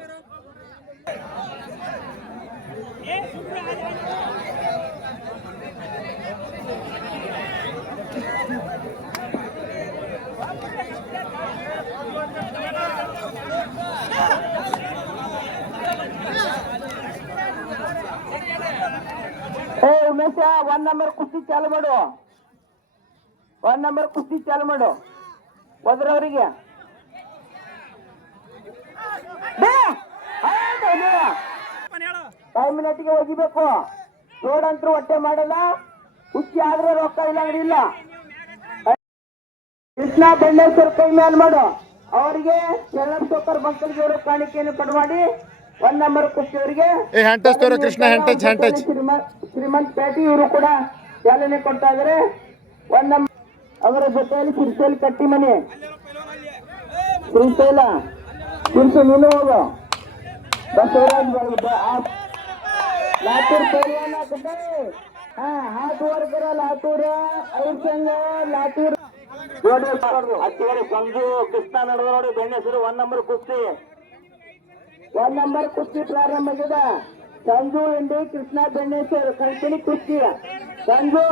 ಉಮೇಶ 1 ನಂಬರ್ ಕುಸ್ತಿ ಚಾಲು ಮಾಡು. 1 ನಂಬರ್ ಕುಸ್ತಿ ಚಾಲು ಮಾಡು. ಹೋದ್ರವರಿಗೆ 5 ಮಿನಿಟ್ಗೆ ಹೋಗಿಬೇಕು. ರೋಡಂತರೂ ಹೊಟ್ಟೆ ಮಾಡಲ್ಲ. ಕುಸ್ತಿ ಆದ್ರೆ ರೊಕ್ಕ ಇಲ್ಲ ಅಂಗಡಿಲ್ಲ. ಕೃಷ್ಣ ಬೆಣ್ಣೇಶ್ವರ ಕೈ ಮ್ಯಾಲ್ ಮಾಡು. ಅವರಿಗೆ ಶರಣಪ್ಪ ಸೋಕರ್ ಬಂಕಲ್ಗಿ ಅವರು ಕಾಣಿಕೆಯನ್ನು ಕೊಡು ಮಾಡಿ 1 ನಂಬರ್ ಕುಸ್ತಿಯವರಿಗೆ ಕೃಷ್ಣ ಶ್ರೀಮಂತ್ ಪೇಟಿ ಇವರು ಕೂಡ ಚಾಲನೆ ಕೊಡ್ತಾ ಇದ್ದಾರೆ. 1 ನಂಬರ್ ಅವರ ಜೊತೆಯಲ್ಲಿ ಸಿರ್ಸೇಲ್ ಕಟ್ಟಿ ಮನೆ ಶ್ರೀಶೈಲ ಸಿರ್ಸು ನೀನು ಹೋಗು. ಬಸವರಾಜ್ लातूर पहलवान कुठे? हात वर करा. लातूर संघ लातूर ಹತ್ತಿರ ಸಂಜು ಕೃಷ್ಣ ನಡೆದ ನೋಡಿ ಬೆಣ್ಣೆಸರು 1 ನಂಬರ್ ಕುಸ್ತಿ. 1 ನಂಬರ್ ಕುಸ್ತಿ ಪ್ರಾರಂಭ ಆಗಿದೆ. ಸಂಜು ಎಂಡಿ ಕೃಷ್ಣ ಬೆಣ್ಣೇಶ್ವರ್ ಕಂಟಿನಿ ಕುಸ್ತಿ. ಸಂಜು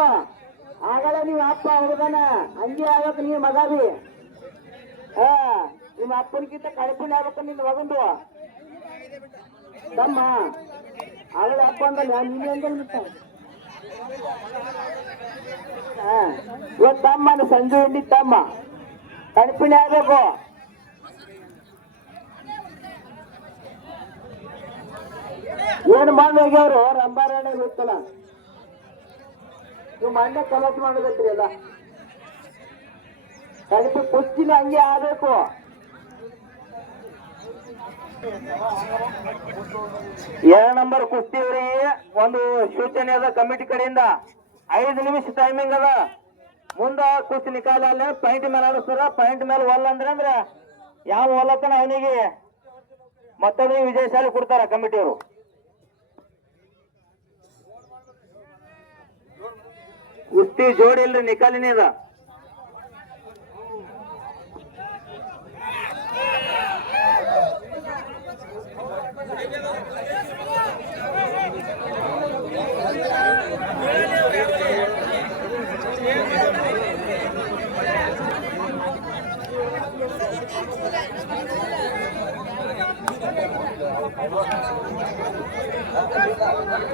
ಆಗಲ್ಲ ನೀವ್ ಅಪ್ಪ ಹುಡುಗನ ಹಂಗೆ ಆಗ್ಬೇಕು ನೀವ್ ಮಗ ಬಿ. ನಿಮ್ಮ ಅಪ್ಪನಿಗಿಂತ ಕಳಪಿನ ಆಗ್ಬೇಕು ನಿನ್ ಮಗಂದು ತಮ್ಮ. ಆಗಲ್ಲ ಅಪ್ಪ ಅಂದಲ್ಲ ನೀನ್ ಹೆಂಗಲ್ ಇವತ್ತು ತಮ್ಮನ ಸಂಜು ಎಂಡಿ ತಮ್ಮ ಕಳಪಿನ ಆಗ್ಬೇಕು. ಏನ್ ಮಾಡಿ ಹೋಗ್ಯವ್ರು ರಂಬಾರಾಣೆ ಗೊತ್ತಲ್ಲ. ನೀವು ಮಣ್ಣೆ ಕಲಸ ಮಾಡೋದೈತ್ರಿ ಎಲ್ಲ ಕಡಿಮೆ ಕುಸ್ತಿನ ಹಂಗೆ ಆಗ್ಬೇಕು. ಎರಡ್ ನಂಬರ್ ಕುಸ್ತಿಯವ್ರಿಗೆ ಒಂದು ಸೂಚನೆ ಅದ ಕಮಿಟಿ ಕಡೆಯಿಂದ. 5 ನಿಮಿಷ ಟೈಮಿಂಗ್ ಅದ. ಮುಂದ ಕುಸ್ತಿ ನಿಕಾಲ ಅಲ್ಲ ಪಾಯಿಂಟ್ ಮೇಲೆ ಆಡಿಸ್ತಾರ. ಪಾಯಿಂಟ್ ಮೇಲೆ ಒಲ್ಲ ಅಂದ್ರೆ ಯಾವ ಹೊಲತನ ಅವನಿಗೆ ಮತ್ತೊಬ್ಬರಿಗೆ ವಿಜಯಶಾಲಿ ಕೊಡ್ತಾರ ಕಮಿಟಿಯವರು. ಕುಸ್ತಿ ಜೋಡಿ ಇಲ್ರಿ ನಿಕಾಲಿನೇ ಅದ.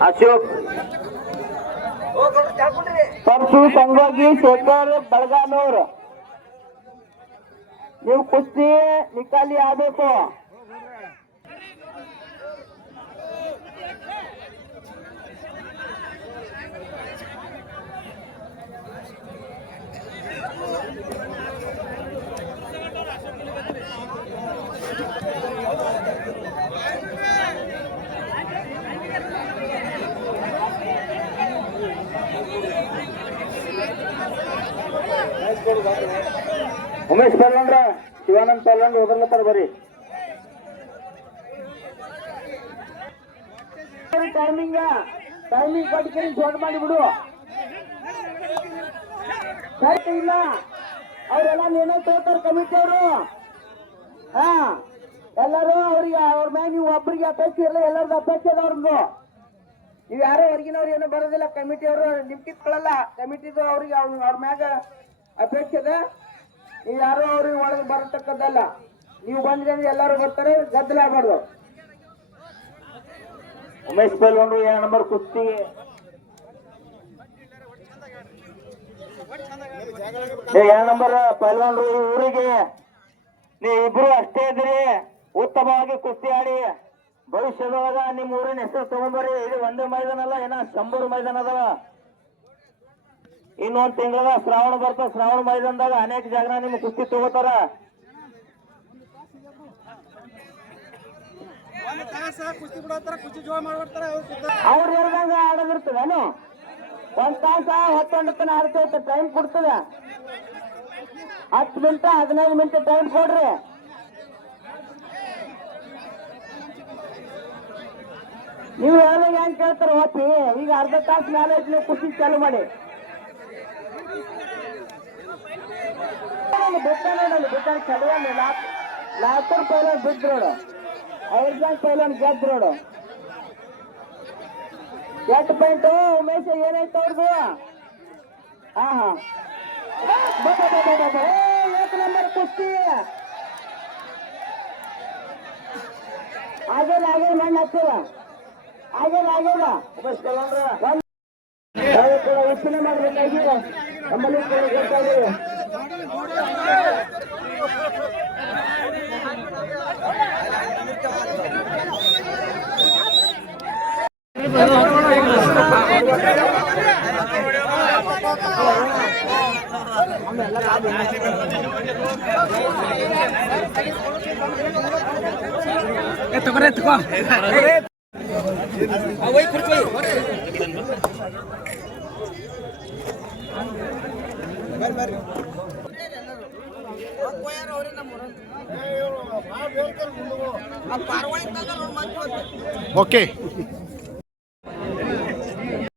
ಅಶೋಕ್ ಪರಶು ಸಂಗೋಗಿ ಶೇಖರ್ ಬೆಳಗಾನೂರ್ ನೀವು ಕುಸ್ತಿ ನಿಕಾಲಿ ಆಗ್ಬೇಕು. ಉಮೇಶ್ ಪಲ್ವಂಡ್ರ ಶಿವಾನಂದ್ ಪಲ್ವಂಡ್ ಹೋದರ್ಲತ್ತಾರ ಬರ್ರಿ. ಟೈಮಿಂಗ್ ಕೊಟ್ಟಿ ಜೋಡ್ ಮಾಡಿಬಿಡು. ಇಲ್ಲ ಅವರೆಲ್ಲ ನೀನೇ ತೋತಾರ ಕಮಿಟಿ ಅವರು. ಎಲ್ಲರೂ ಅವ್ರಿಗೆ ಅವ್ರ ಮ್ಯಾಗ ನೀವು ಒಬ್ಬರಿಗೆ ಅಪೇಕ್ಷೆ ಇರಲ್ಲ, ಎಲ್ಲರದ್ದು ಅಪೇಕ್ಷೆ ಅದ ಅವ್ರದ್ದು. ನೀವು ಯಾರೋ ಹೊರಗಿನವ್ರು ಏನೋ ಬರೋದಿಲ್ಲ. ಕಮಿಟಿ ಅವರು ನಿಮ್ಕಿತ್ಕೊಳ್ಳಲ್ಲ. ಕಮಿಟಿದು ಅವ್ರಿಗೆ ಅವ್ರ ಮ್ಯಾಗ ಅಪೇಕ್ಷೆ ಅದ. ನೀವು ಯಾರೋ ಅವ್ರಿಗೆ ಒಳಗೆ ಬರತಕ್ಕದ್ದಲ್ಲ. ನೀವು ಬಂದ್ರೆ ಎಲ್ಲರೂ ಬರ್ತಾರೆ, ಗದ್ದಲ ಆಗ್ಬಾರ್ದು. ಉಮೇಶ್ ಪಲ್ವಂಡ್ರು 2 ನಂಬರ್ ಕುಸ್ತಿ. ನಂಬರ್ ಪಲ್ವಂಡ್ರು ಊರಿಗೆ ನೀವು ಇಬ್ರು ಅಷ್ಟೇ ಇದ್ರಿ. ಉತ್ತಮವಾಗಿ ಕುಸ್ತಿ ಆಡಿ ಭವಿಷ್ಯದೊಳಗ ನಿಮ್ಮ ಊರಿನ ಹೆಸರು ತಗೊಂಡ್ಬರ್ರಿ. ಇದು ಒಂದೇ ಮೈದಾನ ಅಲ್ಲ, ಏನ 100 ಮೈದಾನ ಅದಾವ. ಇನ್ನೊಂದು ತಿಂಗಳ ಶ್ರಾವಣ ಬರ್ತದೆ. ಶ್ರಾವಣ ಮೈದಾನದಾಗ ಅನೇಕ ಜಾಗ ನಿಮ್ಗೆ ಕುಸ್ತಿ ತಗೋತಾರ. ಅವ್ರು ಹೇಳ್ದಂಗ ಆಡೋದಿರ್ತದೇನು. 1 ತಾಸ 10 ತನ ಆಡ್ತೈತೆ. ಟೈಮ್ ಕೊಡ್ತದೆ. 10 ಮಿನಿಟ್ 15 ಮಿನಿಟ್ ಟೈಮ್ ಕೊಡ್ರಿ. ನೀವು ಹೇಳಿದಾಗ ಹೆಂಗ್ ಕೇಳ್ತಾರ ಹೋಗ್ತಿ. ಈಗ ಅರ್ಧ ತಾಸು ಮೇಲೆ ನೀವು ಕುಸ್ತಿ ಚಾಲು ಮಾಡಿ. ಬಿಟ್ಟ ನೋಡಲ್ಲಿ ಬಿಟ್ಟ ಚಳಿಯಲ್ಲಿ ಲಾತೂರ್ ಪೈಲನ್ ಬಿದ್ದು ನೋಡು. ಐರ್ಜಾನ್ ಪೈಲನ್ ಗೆದ್ದು ನೋಡು. 8 ಪಾಯಿಂಟ್. ಉಮೇಶ್ ಏನಾಯ್ತು ಅವ್ರದ್ದು? एक नंबर कुस्ती. आगे मಣ್ಣು ಹತ್ತಿರ. ಆಗ್ಯದ ಯೋಚನೆ ಮಾಡ್ಬೇಕಾಗಿ ನಮ್ಮಲ್ಲಿ ಗೊತ್ತಾಗಿ ಓಕೆ.